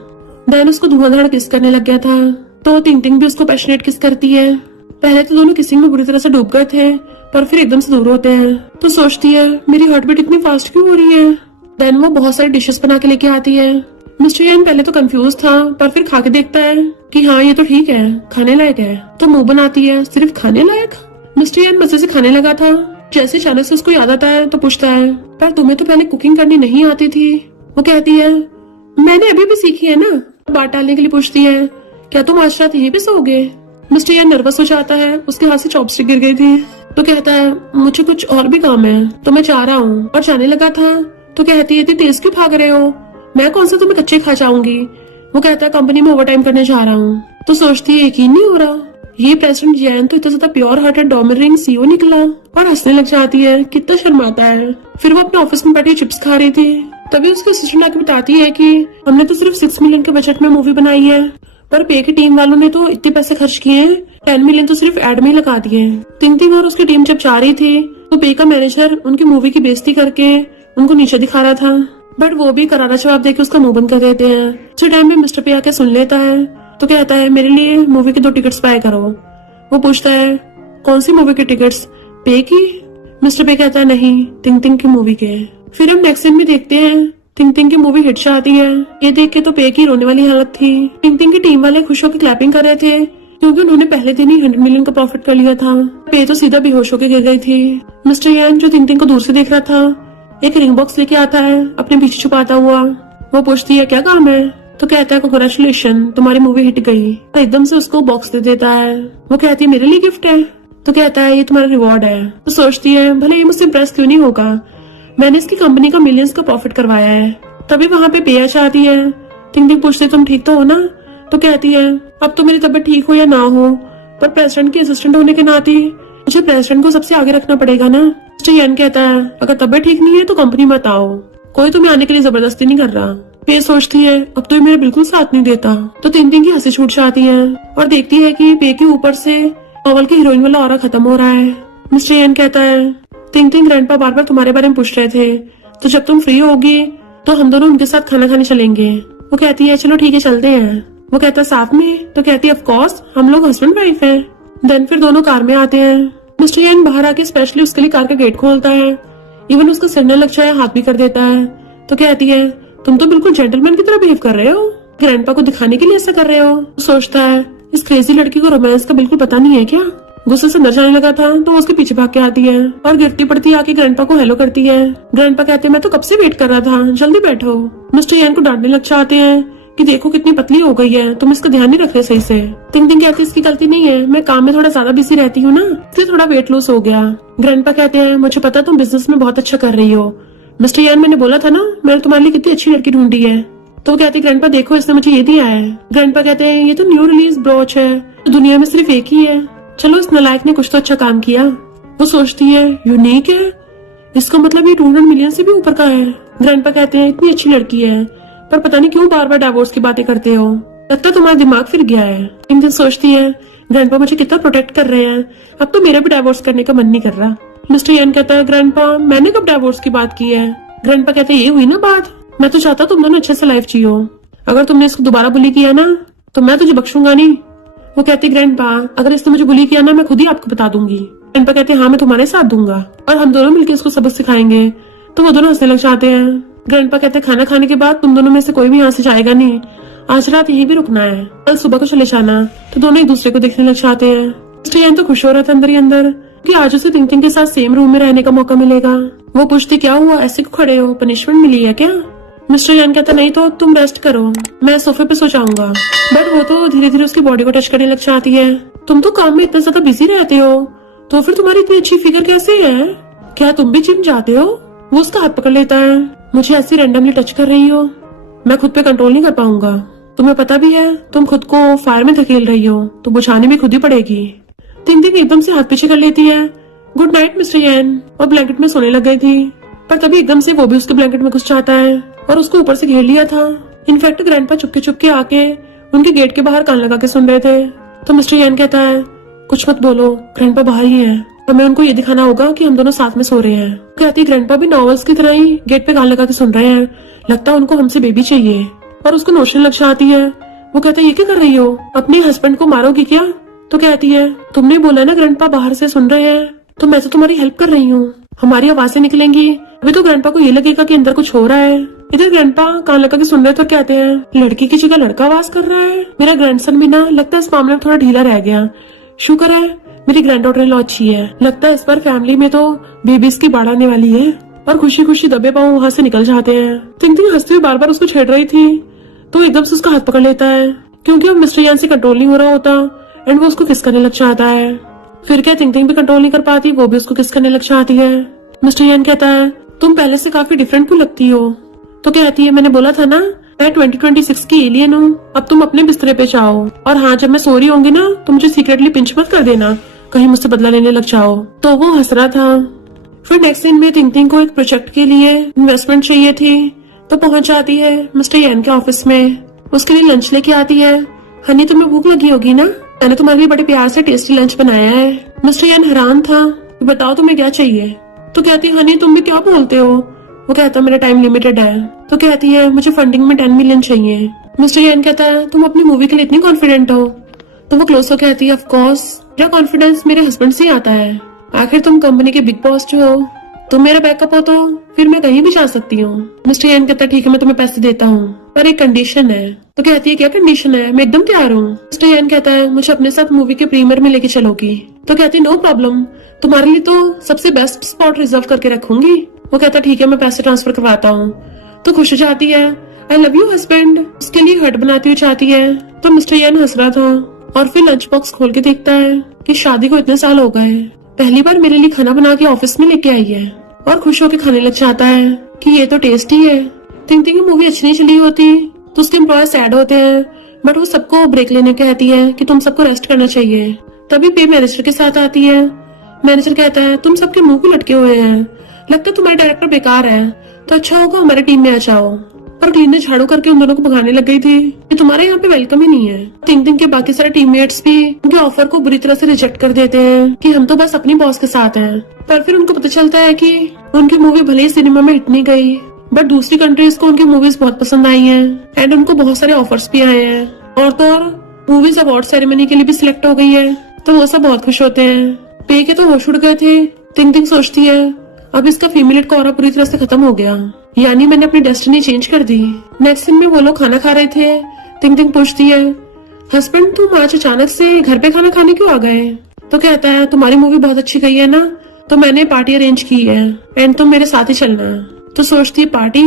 देन उसको धुआंधार किस करने लग गया था। तो टिंग टिंग भी उसको पैशनेट किस करती है। पहले तो दोनों किसिंग में बुरी तरह से डूब गए थे पर फिर एकदम से दूर होते हैं। तो सोचती है मेरी हार्ट बीट इतनी फास्ट क्यों हो रही है। देन वो बहुत सारी डिशेस बना के लेके आती है। मिस्टर यान पहले तो कंफ्यूज था पर फिर खा के देखता है कि हाँ ये तो ठीक है, खाने लायक है। तो मुंह बनाती है सिर्फ खाने लायक। मिस्टर यान मजे से खाने लगा था। जैसे अचानक से उसको याद आता है तो पूछता है पर तुम्हें तो पहले कुकिंग करनी नहीं आती थी। वो कहती है मैंने अभी भी सीखी है ना। बात टालने के लिए पूछती है क्या तुम आज रात यहीं पे सोओगे। मिस्टर यान नर्वस हो जाता है, उसके हाथ से चॉपस्टिक गिर गई थी। तो कहता है मुझे कुछ और भी काम है तो मैं जा रहा हूँ। और जाने लगा था तो कहती है इतनी तेज क्यों भाग रहे हो, मैं कौन सा तुम्हें कच्चे खा जाऊंगी। वो कहता है कंपनी में ओवरटाइम करने जा रहा हूँ। तो सोचती है यकीन नहीं हो रहा ये प्रेसिडेंट जैन तो इतना ज्यादा प्योर हार्टेड डोमिनिंग सीईओ निकला। और हंसने लग जाती है, कितना शर्माता है। फिर वो अपने ऑफिस में बैठी चिप्स खा रही थी। तभी उसकी असिस्टेंट आके बताती है कि हमने तो सिर्फ 6 मिलियन के बजट में मूवी बनाई है पर पे की टीम वालों ने तो इतने पैसे खर्च किए हैं, 10 मिलियन तो सिर्फ एड में ही लगा दिए। टिंग टिंग और उसकी टीम जब जा रही थी तो पे का मैनेजर उनकी मूवी की बेइज्जती करके उनको नीचे दिखा रहा था। बट वो भी करारा जवाब देके उसका मुंह बंद कर देते हैं। उसी टाइम पे मिस्टर पे आके सुन लेता है तो कहता है मेरे लिए मूवी के 2 टिकट्स बाय करो। वो पूछता है कौन सी मूवी के टिकट्स, पे की। मिस्टर पे कहता है नहीं, टिंग टिंग की मूवी के। फिर हम नेक्स्ट सीन में देखते हैं टिंग टिंग की मूवी हिट जाती है। ये देख के तो पे की रोने वाली हालत थी। टिंग टिंग की टीम वाले खुश होकर क्लैपिंग कर रहे थे क्योंकि उन्होंने पहले दिन ही 100 मिलियन का प्रॉफिट कर लिया था। पे तो सीधा बेहोश होकर गिर गई थी। मिस्टर यान जो टिंग टिंग को दूर से देख रहा था एक रिंग बॉक्स लेके आता है अपने पीछे छुपाता हुआ। वो पूछती है क्या काम है। तो कहता है कांग्रेचुलेशन तुम्हारी मूवी हिट गई। तो एकदम से उसको बॉक्स दे देता है। वो कहती है मेरे लिए गिफ्ट है। तो कहता है ये तुम्हारा रिवॉर्ड है। तो सोचती है भले ये मुझसे इम्प्रेस क्यों नहीं होगा, मैंने इसकी कंपनी का मिलियंस का प्रॉफिट करवाया है। तभी वहाँ पे पेया चाहती है। टिंग टिंग पूछती तुम ठीक तो हो ना। तो कहती है अब तो मेरी तबीयत ठीक हो या ना हो पर प्रेसिडेंट की असिस्टेंट होने के नाते मुझे प्रेसिडेंट को सबसे आगे रखना पड़ेगा ना। मिस्टर यान कहता है अगर तबीयत ठीक नहीं है तो कंपनी मत आओ, कोई तुम्हें आने के लिए जबरदस्ती नहीं कर रहा। पे सोचती है अब तो ये मेरा बिल्कुल साथ नहीं देता। तो टिंग टिंग की हंसी छूट जाती है और देखती है कि पे के ऊपर से नॉवल की हीरोइन वाला ऑरा खत्म हो रहा है। मिस्टर यान कहता है टिंग टिंग ग्रैंडपा बार बार तुम्हारे बारे में पूछ रहे थे तो जब तुम फ्री होगी तो हम दोनों उनके साथ खाना खाने चलेंगे। वो कहती है चलो ठीक है चलते हैं। वो कहता है साथ में। तो कहती है ऑफ कोर्स हम लोग हस्बैंड वाइफ हैं। देन फिर दोनों कार में आते हैं। मिस्टर यान बाहर आके स्पेशली उसके लिए कार का गेट खोलता है, इवन उसका सिर न लग जाए हाथ भी कर देता है। तो कहती है तुम तो बिल्कुल जेंटलमैन की तरह बिहेव कर रहे हो, ग्रैंडपा को दिखाने के लिए ऐसा कर रहे हो। तो सोचता है इस क्रेजी लड़की को रोमांस का बिल्कुल पता नहीं है क्या। गुस्से से अंदर जाने लगा था तो वो उसके पीछे भाग के आती है और गिरती पड़ती आके ग्रैंडपा को हेलो करती है। ग्रैंडपा कहते हैं मैं तो कब से वेट कर रहा था, जल्दी बैठो। मिस्टर यान को डांटने लग जाते हैं कि देखो कितनी पतली हो गई है, तुम इसका ध्यान नहीं रख रहे सही से। टिंग टिंग कहती है इसकी गलती नहीं है, मैं काम में थोड़ा ज्यादा बिजी रहती हूँ ना, इसलिए थोड़ा वेट लॉस हो गया। ग्रैंडपा कहते हैं मुझे पता तुम बिजनेस में बहुत अच्छा कर रही हो मिस्टर यान, मैंने बोला था ना मैंने तुम्हारे लिए कितनी अच्छी लड़की ढूंढी है। तो वो कहती है ग्रैंडपा देखो इसने मुझे ये दिया है। ग्रैंडपा कहते हैं ये तो न्यू रिलीज ब्रोच है, तो दुनिया में सिर्फ एक ही है। चलो इस नालायक ने कुछ तो अच्छा काम किया। वो सोचती है यूनिक है, इसका मतलब ये 200 मिलियन से भी ऊपर का है। ग्रैंडपा कहते हैं इतनी अच्छी लड़की है पर पता नहीं क्यों बार बार डिवोर्स की बातें करते हो, लगता है तुम्हारा दिमाग फिर गया है। टिंग टिंग सोचती है ग्रैंडपा मुझे कितना प्रोटेक्ट कर रहे हैं, अब तो मेरा भी डिवोर्स करने का मन नहीं कर रहा। मिस्टर यान कहता है ग्रैंडपा मैंने कब डिवोर्स की बात की है। ग्रैंडपा कहते हैं ये हुई ना बात, मैं तो चाहता तुम दोनों अच्छे से लाइफ जियो, अगर तुमने इसको दोबारा बुली किया ना तो मैं तुझे बख्शूंगा नहीं। वो कहती ग्रैंडपा अगर इसने मुझे बुली किया ना मैं खुद ही आपको बता दूंगी। ग्रैंडपा कहते हैं हाँ मैं तुम्हारे साथ दूंगा और हम दोनों मिलकर इसको सबक सिखाएंगे। तो वो दोनों हंसने लग जाते हैं। ग्रैंडपा कहते हैं खाना खाने के बाद तुम दोनों में से कोई भी यहाँ से जाएगा नहीं, आज रात यहीं भी रुकना है, कल सुबह को चले जाना। तो दोनों एक दूसरे को देखने लग जाते हैं। मिस्टर यान तो खुश हो रहा था अंदर ही अंदर कि आज उसे टिंग टिंग के साथ सेम रूम में रहने का मौका मिलेगा। वो पूछती क्या हुआ ऐसे क्यों खड़े हो, पनिशमेंट मिली है क्या। मिस्टर यान कहता नहीं तो तुम रेस्ट करो, मैं सोफे पे सो जाऊंगा। बट वो तो धीरे धीरे उसकी बॉडी को टच करने लग जाती है। तुम तो काम में इतना ज्यादा बिजी रहते हो तो फिर तुम्हारी इतनी अच्छी फिगर कैसे है, क्या तुम भी जिम जाते हो। वो उसका हाथ पकड़ लेता है, मुझे ऐसी रैंडमली टच कर रही हो, मैं खुद पे कंट्रोल नहीं कर पाऊंगा। तुम्हें पता भी है तुम खुद को फायर में धकेल रही हो, तो बुझानी भी खुद ही पड़ेगी। तिंग तिंग एकदम से हाथ पीछे कर लेती है। गुड नाइट मिस्टर यन, और ब्लैंकेट में सोने लग गई थी। पर तभी एकदम से वो भी उसके ब्लैंकेट में घुस जाता है और उसको ऊपर से घेर लिया था। इनफैक्ट ग्रैंडपा चुपके चुपके आके उनके गेट के बाहर कान लगा के सुन रहे थे। तो मिस्टर यन कहता है कुछ मत बोलो, ग्रैंडपा बाहर ही है, हमें उनको ये दिखाना होगा कि हम दोनों साथ में सो रहे हैं। कहती ग्रैंडपा भी नॉवेल्स की तरह ही गेट पे कान लगा के सुन रहे हैं, लगता है उनको हमसे बेबी चाहिए। और उसको नोशन लग जाती है। वो कहता है ये क्या कर रही हो, अपने हस्बैंड को मारोगी क्या? तो कहती है तुमने बोला ना ग्रैंडपा बाहर से सुन रहे हैं, तो मैं तो तुम्हारी हेल्प कर रही हूँ, हमारी आवाजें निकलेंगी, अभी तो ग्रैंडपा को ये लगेगा कि अंदर कुछ हो रहा है। इधर ग्रैंडपा कान लगा के सुन रहे तो कहते हैं लड़की की जगह लड़का आवाज कर रहा है। मेरा ग्रैंडसन भी ना लगता है इस मामले में थोड़ा ढीला रह गया। शुक्र है मेरी ग्रैंड डॉटर इन लॉ अच्छी है, लगता है इस बार फैमिली में तो बेबीज की बाढ़ आने वाली है। और खुशी खुशी दबे पाँव वहाँ से निकल जाते हैं। थिंग थिंग हंसते हुए बार बार उसको छेड़ रही थी, तो एकदम से उसका हाथ पकड़ लेता है, क्योंकि अब मिस्टर यान से कंट्रोल नहीं हो रहा होता एंड वो उसको किस करने लग जाता है। फिर क्या थिंग थिंग भी कंट्रोल नहीं कर पाती, वो भी उसको किस करने लग जाती है। मिस्टर यान कहता है तुम पहले से काफी डिफरेंट क्यों लगती हो? तो कहती है मैंने बोला था ना मैं 2026 की एलियन हूँ, अब तुम अपने बिस्तरे पे जाओ, और हाँ जब मैं सो रही होंगी ना तो मुझे सीक्रेटली पिंच मत कर देना, कहीं मुझसे बदला लेने लग जाओ। तो वो हंस रहा था। फिर नेक्स्ट दिन में थिंग थिंग को एक प्रोजेक्ट के लिए इन्वेस्टमेंट चाहिए थी, तो पहुंच जाती है मिस्टर यान के ऑफिस में। उसके लिए लंच लेके आती है। हनी तुम्हें भूख लगी होगी ना, मैंने तुम्हारे लिए बड़े प्यार से टेस्टी लंच बनाया है। मिस्टर यान हैरान था, बताओ तुम्हें क्या चाहिए? तो कहती हनी तुम भी क्या बोलते हो? वो कहता मेरा टाइम लिमिटेड है। तो कहती है मुझे फंडिंग में 10 मिलियन चाहिए। मिस्टर यान कहता है तुम अपनी मूवी के लिए इतनी कॉन्फिडेंट हो? तो वो क्लोज हो कहती है ऑफ कोर्स, मेरा कॉन्फिडेंस मेरे हस्बैंड से ही आता है, आखिर तुम कंपनी के बिग बॉस जो हो, तुम मेरा बैकअप हो तो फिर मैं कहीं भी जा सकती हूँ। मिस्टर यान कहता ठीक है मैं तुम्हें पैसे देता हूँ, पर एक कंडीशन है। तो कहती है क्या कंडीशन है? मैं एकदम तैयार हूँ। मिस्टर यान कहता है मुझे अपने साथ मूवी के प्रीमियर में लेके चलोगी? तो कहती नो प्रॉब्लम, तुम्हारे लिए तो सबसे बेस्ट स्पॉट रिजर्व करके रखूंगी। वो कहता ठीक है मैं पैसे ट्रांसफर करवाता हूँ। तो खुश हो जाती है, आई लव यू हस्बैंड, उसके लिए हट बनाती हुई चाहती है। तो मिस्टर यान हंस रहा था और फिर लंच बॉक्स खोल के देखता है कि शादी को इतने साल हो गए, पहली बार मेरे लिए खाना बना के ऑफिस में लेके आई है, और खुश होकर खाने लग जाता है कि ये तो टेस्टी है। थिंक थिंक मूवी अच्छी नहीं चली होती तो उसके एम्प्लॉयर सैड होते हैं, बट वो सबको ब्रेक लेने कहती है कि तुम सबको रेस्ट करना चाहिए। तभी पे मैनेजर के साथ आती है। मैनेजर कहता है तुम सबके मुंह क्यों लटके हुए हैं, लगता है तुम्हारे डायरेक्टर बेकार है, तो अच्छा होगा हमारे टीम में आ जाओ। पर क्लीन ने झाड़ू करके उन दोनों को भगाने लग गई थी कि तुम्हारे यहाँ पे वेलकम ही नहीं है। थिंक थिंक के बाकी सारे टीममेट्स भी उनके ऑफर को बुरी तरह से रिजेक्ट कर देते हैं कि हम तो बस अपनी बॉस के साथ हैं। पर फिर उनको पता चलता है कि उनकी मूवी भले ही सिनेमा में हिट नहीं गई, बट दूसरी कंट्रीज को उनकी मूवीज बहुत पसंद आई हैं एंड उनको बहुत सारे ऑफर्स भी आए हैं, और तो और मूवीज अवार्ड सेरेमनी के लिए भी सिलेक्ट हो गई है। तो वो सब बहुत खुश होते हैं। पे के तो होश उड़ गए थे। थिंक थिंक सोचती है अब इसका फीमेल का ऑरा पूरी तरह से खत्म हो गया, यानी मैंने अपनी डेस्टिनी चेंज कर दी। नेक्स्ट दिन में वो लोग खाना खा रहे थे। थिंक थिंक पूछती है हस्बैंड तुम आज अचानक से घर पे खाना खाने क्यों आ गए? तो कहता है तुम्हारी मूवी बहुत अच्छी गई है ना, तो मैंने पार्टी अरेंज की है एंड तुम मेरे साथ ही चलना। तो सोचती है पार्टी,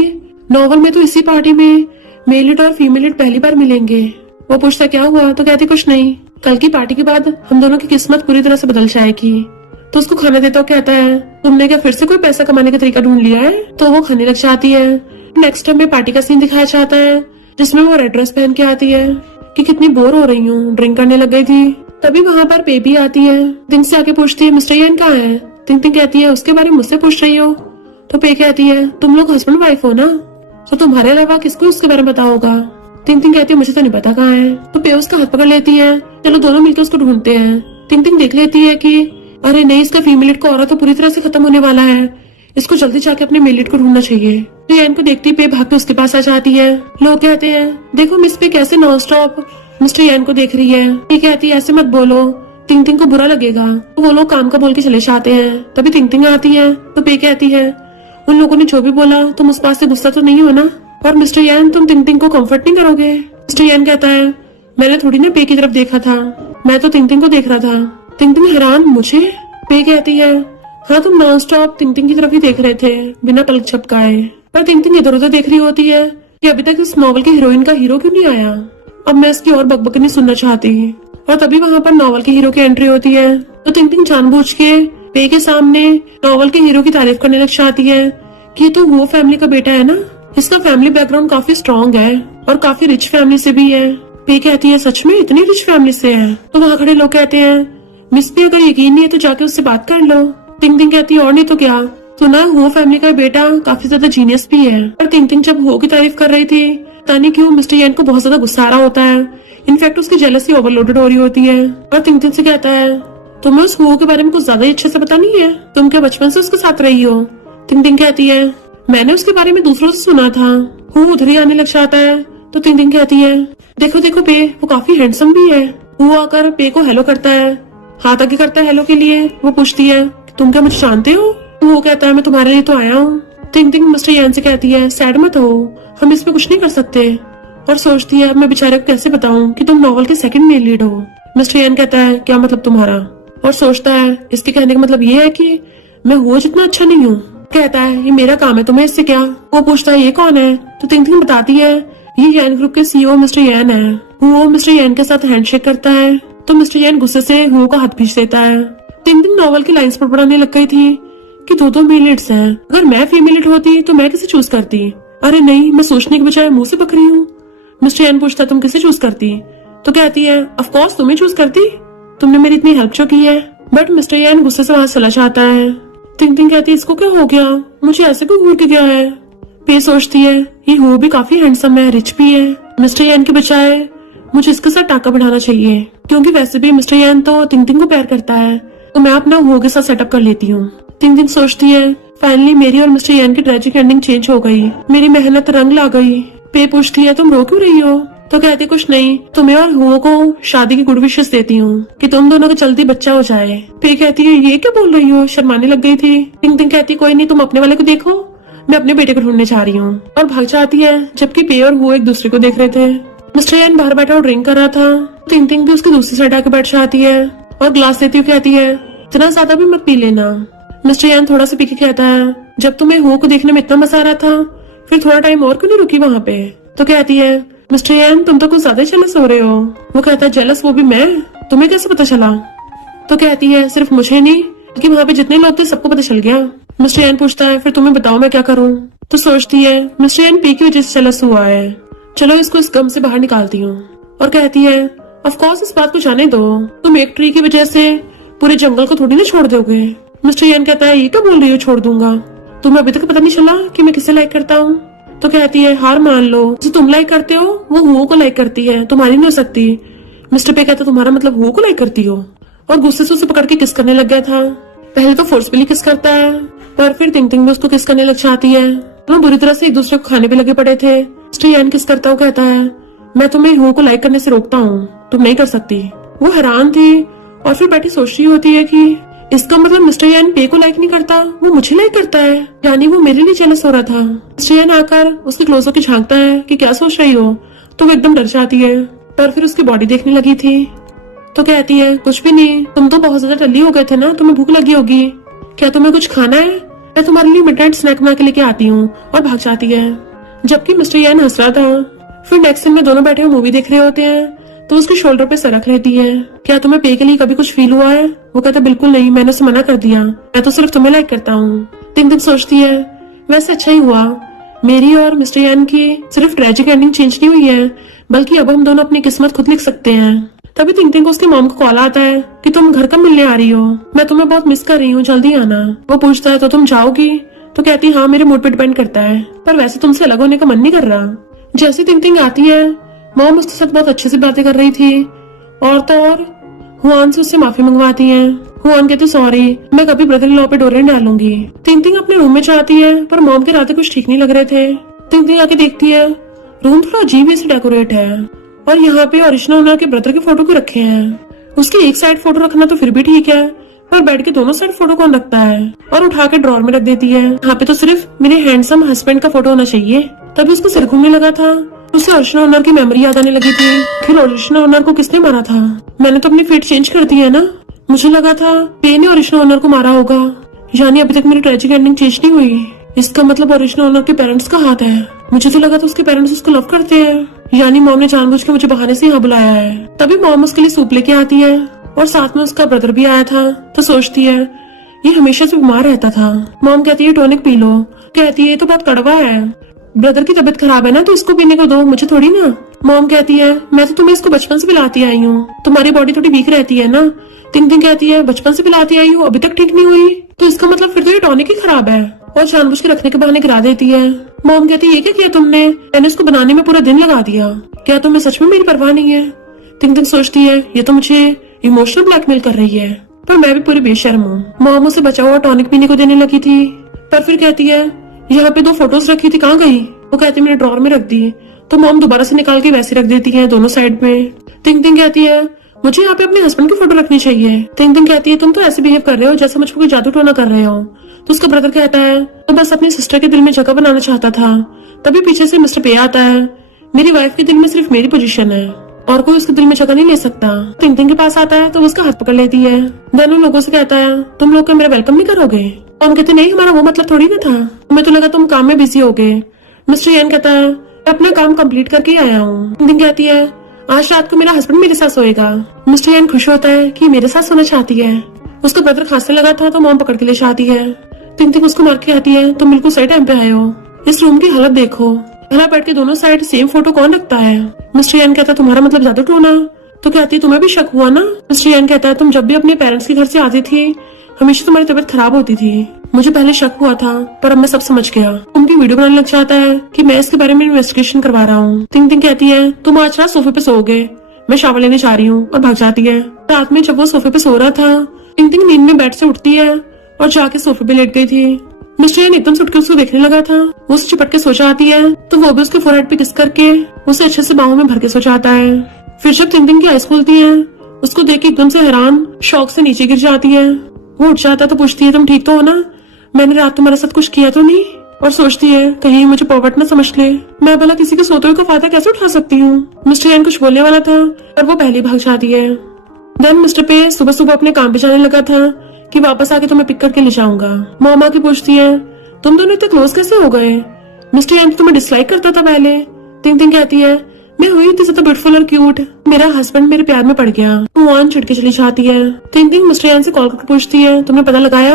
नॉवल में तो इसी पार्टी में मेल लीड और फीमेल लीड पहली बार मिलेंगे। वो पूछता क्या हुआ? तो कहती कुछ नहीं, कल की पार्टी के बाद हम दोनों की किस्मत पूरी तरह से बदल जाएगी। तो उसको खाना देता कहता है तुमने क्या फिर से कोई पैसा कमाने का तरीका ढूंढ लिया है? तो वो खाने लग जाती है। नेक्स्ट टाइम में पार्टी का सीन दिखाया जाता है जिसमें वो रेड ड्रेस पहन के आती है कि कितनी बोर हो रही हूँ, ड्रिंक करने लग गई थी। तभी वहाँ पर बेबी आती है। थिंक से आके पूछती है मिस्टर यान कहाँ है? थिंक थिंक कहती है उसके बारे में मुझसे पूछ रही हो? तो पे कहती है तुम लोग हस्बैंड वाइफ हो ना, तो तुम्हारे अलावा किसको उसके बारे में पता होगा? थिंक थिंक कहती है मुझे तो नहीं पता कहाँ है। तो पे उसका हाथ पकड़ लेती है, चलो दोनों मिलकर उसको ढूंढते हैं। थिंक थिंक देख लेती है कि अरे नहीं, इसका फीमेल को औरत तो पूरी तरह से खत्म होने वाला है, इसको जल्दी जाके अपने मेल लीड को ढूंढना चाहिए। तो यान को देखती पे भाग के उसके पास आ जाती है। लोग कहते हैं देखो मिस पे कैसे नॉन स्टॉप मिस्टर यान को देख रही है। ये कहती है ऐसे मत बोलो, थिंक थिंक को बुरा लगेगा। तो वो लोग काम का बोल के चले जाते हैं। तभी थिंक थिंक आती है। तो पे कहती है उन लोगों ने जो भी बोला तुम उस बात से गुस्सा तो नहीं हो ना, और मिस्टर यान तुम थिंक थिंक को कम्फर्ट नहीं करोगे? मिस्टर यान कहता है मैंने थोड़ी ना पे की तरफ देखा था, मैं तो थिंक थिंक को देख रहा था। थिंक थिंक हैरान, मुझे? पे कहती है हाँ तुम नॉन स्टॉप थिंक थिंक की तरफ ही देख रहे थे बिना पलक झपकाए। पर थिंक थिंक इधर उधर देख रही होती है कि अभी तक इस नॉवल की हीरोइन का हीरो क्यों नहीं आया। अब मैं इसकी और बकबक नहीं सुनना चाहती। और तभी वहाँ पर नॉवल के हीरो की एंट्री होती है। तो थिंक थिंक जानबूझ के पे के सामने नॉवल के हीरो की तारीफ करने लग जाती है कि तो वो फैमिली का बेटा है ना, इसका फैमिली बैकग्राउंड काफी स्ट्रॉन्ग है और काफी रिच फैमिली से भी है। पे कहती है सच में इतनी रिच फैमिली से है? तो वहाँ खड़े लोग कहते हैं मिस पे अगर यकीन नहीं है तो जाके उससे बात कर लो। टिंग टिंग कहती है और नहीं तो क्या, तो ना हो फैमिली का बेटा काफी ज्यादा जीनियस भी है। पर टिंग टिंग जब हो की तारीफ कर रही थी पता नहीं क्यों मिस्टर यन को बहुत ज्यादा गुस्सा आ रहा होता है। इनफैक्ट उसकी जेलसी ओवरलोडेड हो रही होती है और टिंग टिंग से कहता है तुम्हें उस हो के बारे में कुछ ज्यादा ही अच्छे से पता नहीं है, तुम क्या बचपन से उसके साथ रही हो? टिंग टिंग कहती है मैंने उसके बारे में दूसरों से सुना था। वो उधर ही आने लग जाता है तो टिंग टिंग कहती है देखो देखो पे, वो काफी हैंडसम भी है। वो आकर पे को हेलो करता है, हाथ आगे करता है हेलो के लिए। वो पूछती है तुम क्या मुझे जानते हो? वो कहता है मैं तुम्हारे लिए तो आया हूँ। टिंग टिंग मिस्टर यान से कहती है सैड मत हो, हम इसमें कुछ नहीं कर सकते। और सोचती है मैं बेचारे को कैसे बताऊं कि तुम नॉवल के सेकंड मेन लीड हो। मिस्टर यान कहता है क्या मतलब तुम्हारा? और सोचता है इसके कहने का मतलब ये है कि मैं हो जितना अच्छा नहीं हूँ। कहता है ये मेरा काम है, तुम्हें इससे क्या? वो पूछता है ये कौन है? तो टिंग टिंग बताती है ये यान ग्रुप के सीईओ मिस्टर यान है। वो मिस्टर यान के साथ हैंडशेक करता है तो मिस्टर यान गुस्से से हु का हाथ खींच देता है। टिंग टिंग नॉवल की लाइंस पर पढ़ाने लग गई थी कि दो मेल लीड्स हैं, अगर मैं फीमेल लीड होती तो मैं किसे चूज करती? अरे नहीं, मैं सोचने के बजाय मुंह से बक रही हूँ। मिस्टर यान पूछता तुम किसे चूज करती? तो कहती है ऑफ कोर्स तुम्हें चूज करती, तुमने मेरी इतनी हेल्प जो की है। बट मिस्टर यान गुस्से से वहां चला जाता है। टिंग टिंग कहती है इसको क्या हो गया, मुझे ऐसे क्यों घूर के गया है? पे सोचती है ये हो भी काफी हैंडसम है, रिच भी है, मिस्टर यान के बजाय मुझे इसके साथ टाका बढ़ाना चाहिए, क्योंकि वैसे भी मिस्टर यान तो टिंग टिंग को प्यार करता है, तो मैं अपना हो के साथ सेटअप कर लेती हूँ। टिंग टिंग सोचती है फाइनली मेरी और मिस्टर यान की ट्रेजिक एंडिंग चेंज हो गई, मेरी मेहनत रंग ला गई। पे पूछती है तुम रो क्यों रही हो? तो कहती कुछ नहीं, तुम्हें और हुओ को शादी की गुड विशेस देती हूँ कि तुम दोनों का जल्दी बच्चा हो जाए। पे कहती है ये क्या बोल रही हो, शर्माने लग गई थी। टिंग टिंग कहती कोई नहीं, तुम अपने वाले को देखो, मैं अपने बेटे को ढूंढने जा रही हूँ। और भाग जाती है जबकि पे और हुओ एक दूसरे को देख रहे थे। मिस्टर यान बाहर बैठा और ड्रिंक कर रहा था। टिंग टिंग भी उसकी दूसरी साइड आके बैठ जाती है और ग्लास देती हुई कहती है इतना ज्यादा भी मत पी लेना। मिस्टर यान थोड़ा सा पी के कहता है जब तुम्हें हुओ को देखने में इतना मजा आ रहा था फिर थोड़ा टाइम और क्यों नहीं रुकी वहाँ पे? तो कहती है मिस्टर यान तुम तो कुछ ज्यादा जेलस हो रहे हो। वो कहता है जेलस वो भी मैं, तुम्हें कैसे पता चला? तो कहती है सिर्फ मुझे नहीं कि वहाँ पे जितने लोग थे सबको पता चल गया। मिस्टर यान पूछता है फिर तुम्हें बताओ मैं क्या करूँ? तो सोचती है मिस्टर यान पी की वजह से जेलस हुआ है, चलो इसको इस गम से बाहर निकालती हूँ। और कहती है ऑफ कोर्स इस बात को जाने दो, तुम एक ट्री की वजह से पूरे जंगल को थोड़ी ना छोड़ दोगे। मिस्टर यान कहता है ये क्या बोल रही हो छोड़ दूंगा, तुम्हें अभी तक पता नहीं चला कि मैं किसे लाइक करता हूँ? तो कहती है हार मान लो, जो तुम लाइक करते हो वो हुओ को लाइक करती है, तुम्हारी नहीं हो सकती। मिस्टर पे कहता तुम्हारा मतलब हुओ को लाइक करती हो? और गुस्से से उसे पकड़ के किस करने लग गया था। पहले तो फोर्सफुली किस करता है पर फिर टिंग टिंग भी उसको किस करने लग जाती है। दोनों बुरी तरह से एक दूसरे को खाने पे लगे पड़े थे। मिस्टर यान किस करता हुआ कहता है मैं तुम्हें हुओ को लाइक करने से रोकता हूँ, तुम नहीं कर सकती। वो हैरान थी और फिर बैठी सोच रही होती है कि इसका मतलब मिस्टर यान पे को लाइक नहीं करता, वो मुझे लाइक करता है, यानी वो मेरे लिए जेलस हो रहा था। मिस्टर यान आकर उसके क्लोज होकर झांकता है कि क्या सोच रही हो, तो वो एकदम डर जाती है। पर फिर उसकी बॉडी देखने लगी थी तो कहती है कुछ भी नहीं, तुम तो बहुत ज्यादा टल्ली हो गए थे ना, तुम्हें भूख लगी होगी, क्या तुम्हें कुछ खाना है? मैं तुम्हारे लिए मिडनाइट स्नैक बना के लेके आती हूँ। और भाग जाती है। जबकि मिस्टर यान हंस रहा था। फिर नेक्स्ट सीन में दोनों बैठे हुए मूवी देख रहे होते हैं तो उसके शोल्डर पे सर रख रहती है क्या तुम्हें पे के लिए कभी कुछ फील हुआ है? वो कहता बिल्कुल नहीं, मैंने उसे मना कर दिया, मैं तो सिर्फ तुम्हें लाइक करता हूँ। टिंग टिंग सोचती है वैसे अच्छा ही हुआ, मेरी और मिस्टर यान की सिर्फ ट्रेजिक एंडिंग चेंज नहीं हुई है बल्कि अब हम दोनों अपनी किस्मत खुद लिख सकते हैं। तभी टिंग टिंग को उसकी मॉम को कॉल आता है कि तुम घर कब मिलने आ रही हो, मैं तुम्हें बहुत मिस कर रही हूँ, जल्दी आना। वो पूछता है तो तुम जाओगी? तो कहती हाँ मेरे मूड पे डिपेंड करता है, पर वैसे तुमसे अलग होने का मन नहीं कर रहा। जैसे टिंग टिंग आती है मॉम उसके साथ बहुत अच्छे से बातें कर रही थी और तो और हुआन से उससे माफी मंगवाती है। हुआन कहती सॉरी, मैं कभी ब्रदर इन लॉ पे डोरे डालूंगी। टिंग टिंग अपने रूम में जाती है पर मॉम के रातें कुछ ठीक नहीं लग रहे थे। टिंग टिंग आके देखती है रूम थोड़ा अजीब ही से डेकोरेट है और यहाँ पे ओरिजिनल ओनर के ब्रदर के फोटो क्यों रखे हैं? उसकी एक साइड फोटो रखना तो फिर भी ठीक है पर बेड के दोनों साइड फोटो कौन रखता है? और उठा के ड्रॉर में रख देती है। यहाँ पे तो सिर्फ मेरे हैंडसम हस्बैंड का फोटो होना चाहिए। तभी उसको सिर घूमने लगा था, उसे ओरिजिनल ओनर की मेमोरी याद आने लगी थी। फिर ओरिजिनल ओनर को किसने मारा था? मैंने तो अपनी फेट चेंज कर दी है ना, मुझे लगा था पे ने ओरिजिनल ओनर को मारा होगा, यानी अभी तक मेरी ट्रेजिक एंडिंग चेंज नहीं हुई। इसका मतलब ओरिजिनल ओनर के पेरेंट्स का हाथ है। मुझे तो लगा था उसके पेरेंट्स उसको लव करते हैं, यानी मॉम ने जानबूझ के मुझे बहाने से यहाँ बुलाया है। तभी मॉम उसके लिए सूप लेके आती है और साथ में उसका ब्रदर भी आया था। तो सोचती है ये हमेशा से बीमार रहता था। मॉम कहती है टॉनिक पी लो, कहती है तो बहुत कड़वा है। ब्रदर की तबीयत खराब है ना, तो इसको पीने को दो, मुझे थोड़ी ना। मॉम कहती है मैं तो तुम्हें इसको बचपन से पिलाती आई हूँ, तुम्हारी बॉडी थोड़ी वीक रहती है ना। टिंग कहती है बचपन से पिलाती आई हूँ, अभी तक ठीक नहीं हुई, तो इसका मतलब फिर तो ये टॉनिक ही खराब है, और जानबूझ के रखने के बहाने गिरा देती है। मॉम कहती है ये क्या किया तुमने, मैंने इसको बनाने में पूरा दिन लगा दिया, क्या तुम्हें सच में मेरी परवाह नहीं है। टिंग सोचती है ये तो मुझे इमोशनल ब्लैकमेल कर रही है, पर मैं भी पूरी बेशर्म हूँ। मॉम उसे बचा हुआ टॉनिक पीने को देने लगी थी, पर फिर कहती है यहाँ पे 2 फोटोज रखी थी, कहाँ गई। वो कहती है मैंने ड्रॉर में रख दी, तो मॉम दोबारा से निकाल के वैसे रख देती है दोनों साइड में। टिंग कहती है मुझे यहाँ पे अपने हस्बैंड की फोटो रखनी चाहिए। टिंग कहती है तुम तो ऐसे बिहेव कर रहे हो जैसे मुझ पर कोई जादू टोना कर रहे हो। तो उसका ब्रदर कहता है तो बस अपनी सिस्टर के दिल में जगह बनाना चाहता था। तभी पीछे से मिस्टर पे आता है, मेरी वाइफ के दिल में सिर्फ मेरी पोजीशन है और कोई उसके दिल में जगह नहीं ले सकता। टिंग के पास आता है तो उसका हाथ पकड़ लेती है। दोनों लोगों से कहता है तुम लोग मेरा वेलकम नहीं करोगे। हम कहते नहीं, हमारा वो मतलब थोड़ी ना था, हमें तो लगा तुम काम में बिजी हो गए। मिस्टर यान कहता है मैं अपना काम कंप्लीट करके आया हूँ। टिंग कहती है आज रात को मेरा हस्बैंड मेरे साथ सोएगा। मिस्टर यान खुश होता है कि मेरे साथ सोना चाहती है। उसका ब्रदर खांसने लगा था तो मॉम पकड़ के ले जाती है। टिंग उसको मार के कहती है तुम बिल्कुल सही टाइम पे आए हो, इस रूम की हालत देखो, भला बैठ के दोनों साइड सेम फोटो कौन रखता है। मिस्टर यान कहता है तुम्हारा मतलब जादू टोना। तो कहती है तुम्हें भी शक हुआ ना। मिस्टर यान कहता है तुम जब भी अपने पेरेंट्स के घर से आती थी हमेशा तुम्हारी तबीयत खराब होती थी, मुझे पहले शक हुआ था पर अब मैं सब समझ गया। उनकी वीडियो बनाने लग जाता है कि मैं इसके बारे में इन्वेस्टिगेशन करवा रहा हूँ। टिंग कहती है तुम आज रात सोफे पे सोओगे, मैं शावर लेने जा रही हूँ, और भाग जाती है। रात में जब वो सोफे पे सो रहा था टिंग नींद में बेड से उठती है और जाके सोफे पे लेट गई थी। मिस्टर यान एकदम से उठ के उसको देखने लगा था, वो उसे चिपट के सो जाती है तो वो भी उसके फोरहेड पे किस करके उसे अच्छे से बाहों में भर के सो जाता है। फिर जब टिंग की आइज खुलती है उसको देख के एकदम से हैरान शौक से नीचे गिर जाती है। वो उठ जाता तो पूछती है तुम ठीक तो हो ना, मैंने रात तुम्हारे साथ कुछ किया तो नहीं। और सोचती है कहीं मुझे पॉवर्ट न समझ ले, मैं भला किसी के सोते हुए का फायदा कैसे उठा सकती हूँ। मिस्टर यान कुछ बोलने वाला था पर वो पहले भाग जाती है। देन मिस्टर पे सुबह सुबह अपने काम पे जाने लगा था कि वापस आके तुम्हें पिक करके ले जाऊंगा। मामा की पूछती है तुम दोनों इतने क्लोज कैसे हो गए, मिस्टर यान तुम्हें डिसलाइक करता था पहले। टिंग कहती है मैं हुई इतनी ज्यादा ब्यूटीफुल और क्यूट, मेरा हस्बैंड मेरे प्यार में पड़ गया। वान चिढ़ चली जाती है। टिंग मिस्टर यान से कॉल करके पूछती है तुमने पता लगाया।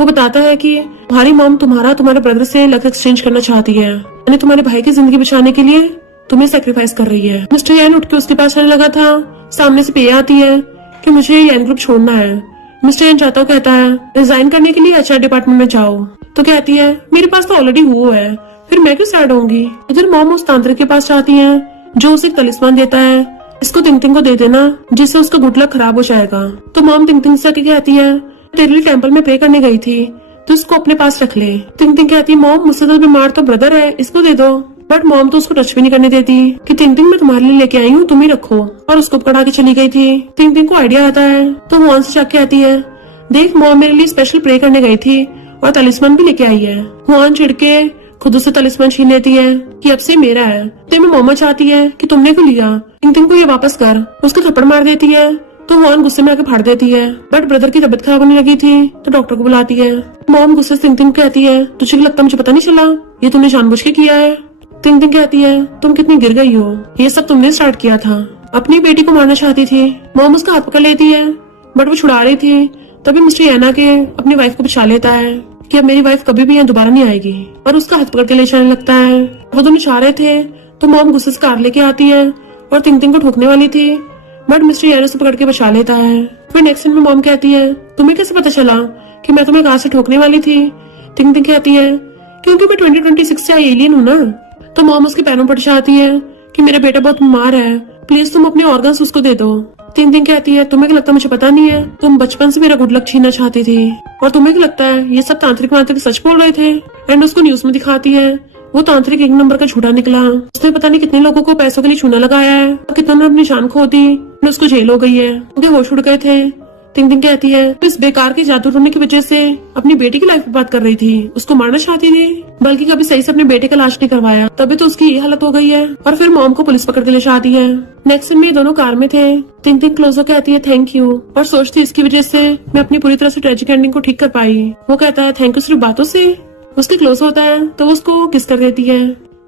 वो बताता है कि तुम्हारी मॉम तुम्हारे ब्रदर से लक एक्सचेंज करना चाहती है, यानी तुम्हारे भाई की जिंदगी बचाने के लिए तुम्हें सेक्रीफाइस कर रही है। मिस्टर यान उठ के उसके पास आने लगा था, सामने से पे आती है कि मुझे यान ग्रुप छोड़ना है। मिस्टर यान चाहता कहता है रिजाइन करने के लिए एचआर डिपार्टमेंट में जाओ। तो कहती है मेरे पास तो ऑलरेडी वो है, फिर मैं क्यों सैड होंगी। इधर मॉम उस तांत्रिक के पास जाती है जो उसे एक तलिस्मान देता है, इसको टिंग को दे देना जिससे उसका गुड लक खराब हो जाएगा। तो मॉम टिंग से कहती है तेरे लिए टेम्पल में प्रे करने गई थी तो इसको अपने पास रख ले। टिंग कहती है मॉम मुझसे तो बीमार तो ब्रदर है, इसको दे दो। बट मॉम तो उसको टच भी नहीं करने देती कि टिंग मैं तुम्हारे लिए लेके आई हूँ, तुम ही रखो, और उसको पकड़ा के चली गई थी। टिंग को आइडिया आता है तो मॉम से जाके आती है देख मॉम मेरे लिए स्पेशल प्रे करने गई थी और तलिस्मान भी लेके आई है। हुआन चिढ़ के खुद उसे तलिस्मान छीन लेती है कि अब से मेरा है। तो मोमा चाहती है कि तुमने क्यों लिया, टिंग को ये वापस कर। उसको थप्पड़ मार देती है तो हुआन गुस्से में आके फाड़ देती है। बट ब्रदर की तबीयत खराब होने लगी थी तो डॉक्टर को बुलाती है। मॉम गुस्से से टिंग कहती है तुझे लगता मुझे पता नहीं चला, ये तुमने जानबूझ के किया है। टिंग कहती है तुम कितनी गिर गई हो, ये सब तुमने स्टार्ट किया था। अपनी बेटी को मारना चाहती थी। मॉम उसका हाथ पकड़ लेती है बट वो छुड़ा रही थी। तभी मिस्टर याना के अपनी वाइफ को बचा लेता है कि अब मेरी वाइफ कभी भी यहाँ दोबारा नहीं आएगी, और उसका हाथ पकड़ के ले जाने लगता है। वो दोनों चाह रहे थे तो मॉम गुस्से से कार लेके आती है और टिंग को ठोकने वाली थी बट मिस्टर याना से पकड़ के बचा लेता है। फिर नेक्स्ट सीन में मॉम कहती है तुम्हें कैसे पता चला कि मैं तुम्हें कार से ठोकने वाली थी। टिंग कहती है क्योंकि मैं 2026 से आई एलियन हूँ ना। तो मॉम उसके पैरों पर जाती है कि मेरा बेटा बहुत बीमार है, प्लीज तुम अपने ऑर्गन्स उसको दे दो। टिंग कहती है तुम्हें क्या लगता मुझे पता नहीं है, तुम बचपन से मेरा गुड लक छीनना चाहती थी, और तुम्हें क्या लगता है ये सब तांत्रिक वांत्रिक सच बोल रहे थे। एंड उसको न्यूज में दिखाती है वो तांत्रिक 1 नंबर का झूठा निकला। उसने पता नहीं कितने लोगों को पैसों के लिए चूना लगाया है और कितनों ने अपनी जान खो दी, उसको जेल हो गई है, उनके होश उड़ गए थे। टिंग कहती है तो इस बेकार के जादू टोने की वजह से अपनी बेटी की लाइफ बर्बाद कर रही थी, उसको मारना चाहती थी, बल्कि कभी सही से अपने बेटे का इलाज नहीं करवाया, तभी तो उसकी ये हालत हो गई है। और फिर मॉम को पुलिस पकड़ के ले जाती है। नेक्स्ट सीन में ये दोनों कार में थे। टिंग क्लोज होकर कहती है थैंक यू, और सोचती इसकी वजह से मैं अपनी पूरी तरह से ट्रेजिक एंडिंग को ठीक कर पाई। वो कहता है थैंक यू सिर्फ बातों से। उसके क्लोज होता है तो वो उसको किस कर देती है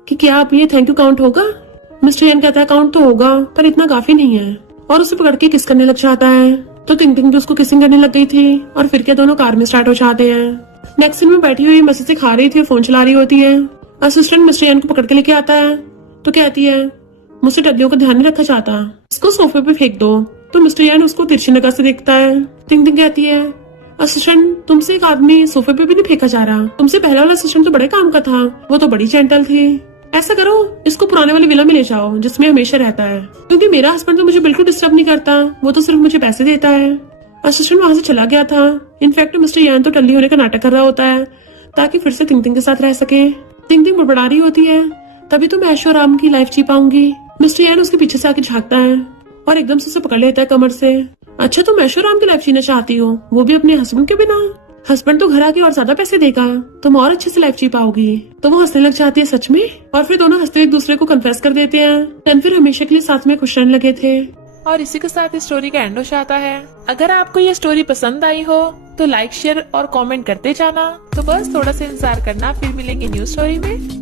कि क्या अब ये थैंक यू काउंट होगा। मिस्टर यान कहता है काउंट तो होगा पर इतना काफी नहीं है, और उसे पकड़ के किस करने लग जाता है। तो टिंग उसको किसिंग करने लग गई थी और फिर क्या दोनों कार में स्टार्ट हो जाते हैं। नेक्स्ट सीन में बैठी हुई मजे से खा रही थी और फोन चला रही होती है। असिस्टेंट मिस्टर यान को पकड़ के लेके आता है तो कहती है मुझसे टड्डियों का ध्यान नहीं रखा चाहता, इसको सोफे पे फेंक दो। तो मिस्टर यान उसको तिरछी निगाह से देखता है। टिंग टिंग कहती है असिस्टेंट तुमसे एक आदमी सोफे पे भी नहीं फेंका जा रहा, तुमसे पहला वाला असिस्टेंट तो बड़े काम का था, वो तो बड़ी जेंटल थी। ऐसा करो इसको पुराने वाले विला में ले जाओ जिसमें हमेशा रहता है, क्योंकि मेरा हस्बैंड तो मुझे बिल्कुल डिस्टर्ब नहीं करता, वो तो सिर्फ मुझे पैसे देता है। असिस्टेंट वहां से चला गया था। इनफैक्ट मिस्टर यान तो टल्ली होने का नाटक कर रहा होता है ताकि फिर से तिंग तिंग के साथ रह सके। तिंग तिंग बड़बड़ा रही होती है तभी तो मैं ऐशो आराम की लाइफ जी पाऊंगी। मिस्टर यान उसके पीछे से आके झांकता है और एकदम से उसे पकड़ लेता है कमर से। अच्छा तुम ऐशो आराम की लाइफ जीना चाहती हो, वो भी अपने हस्बैंड के बिना? हस्बैंड तो घर आके और ज्यादा पैसे देगा, तुम और अच्छे से लाइफ जी पाओगी। तो वो हंसने लग जाती है सच में, और फिर दोनों हंसते एक दूसरे को कन्फेस कर देते हैं। रणवीर हमेशा के लिए साथ में खुश रहने लगे थे। और इसी के साथ इस स्टोरी का एंड हो जाता है। अगर आपको ये स्टोरी पसंद आई हो तो लाइक शेयर और कमेंट करते जाना। तो बस थोड़ा सा इंतजार करना, फिर मिलेंगे न्यू स्टोरी में।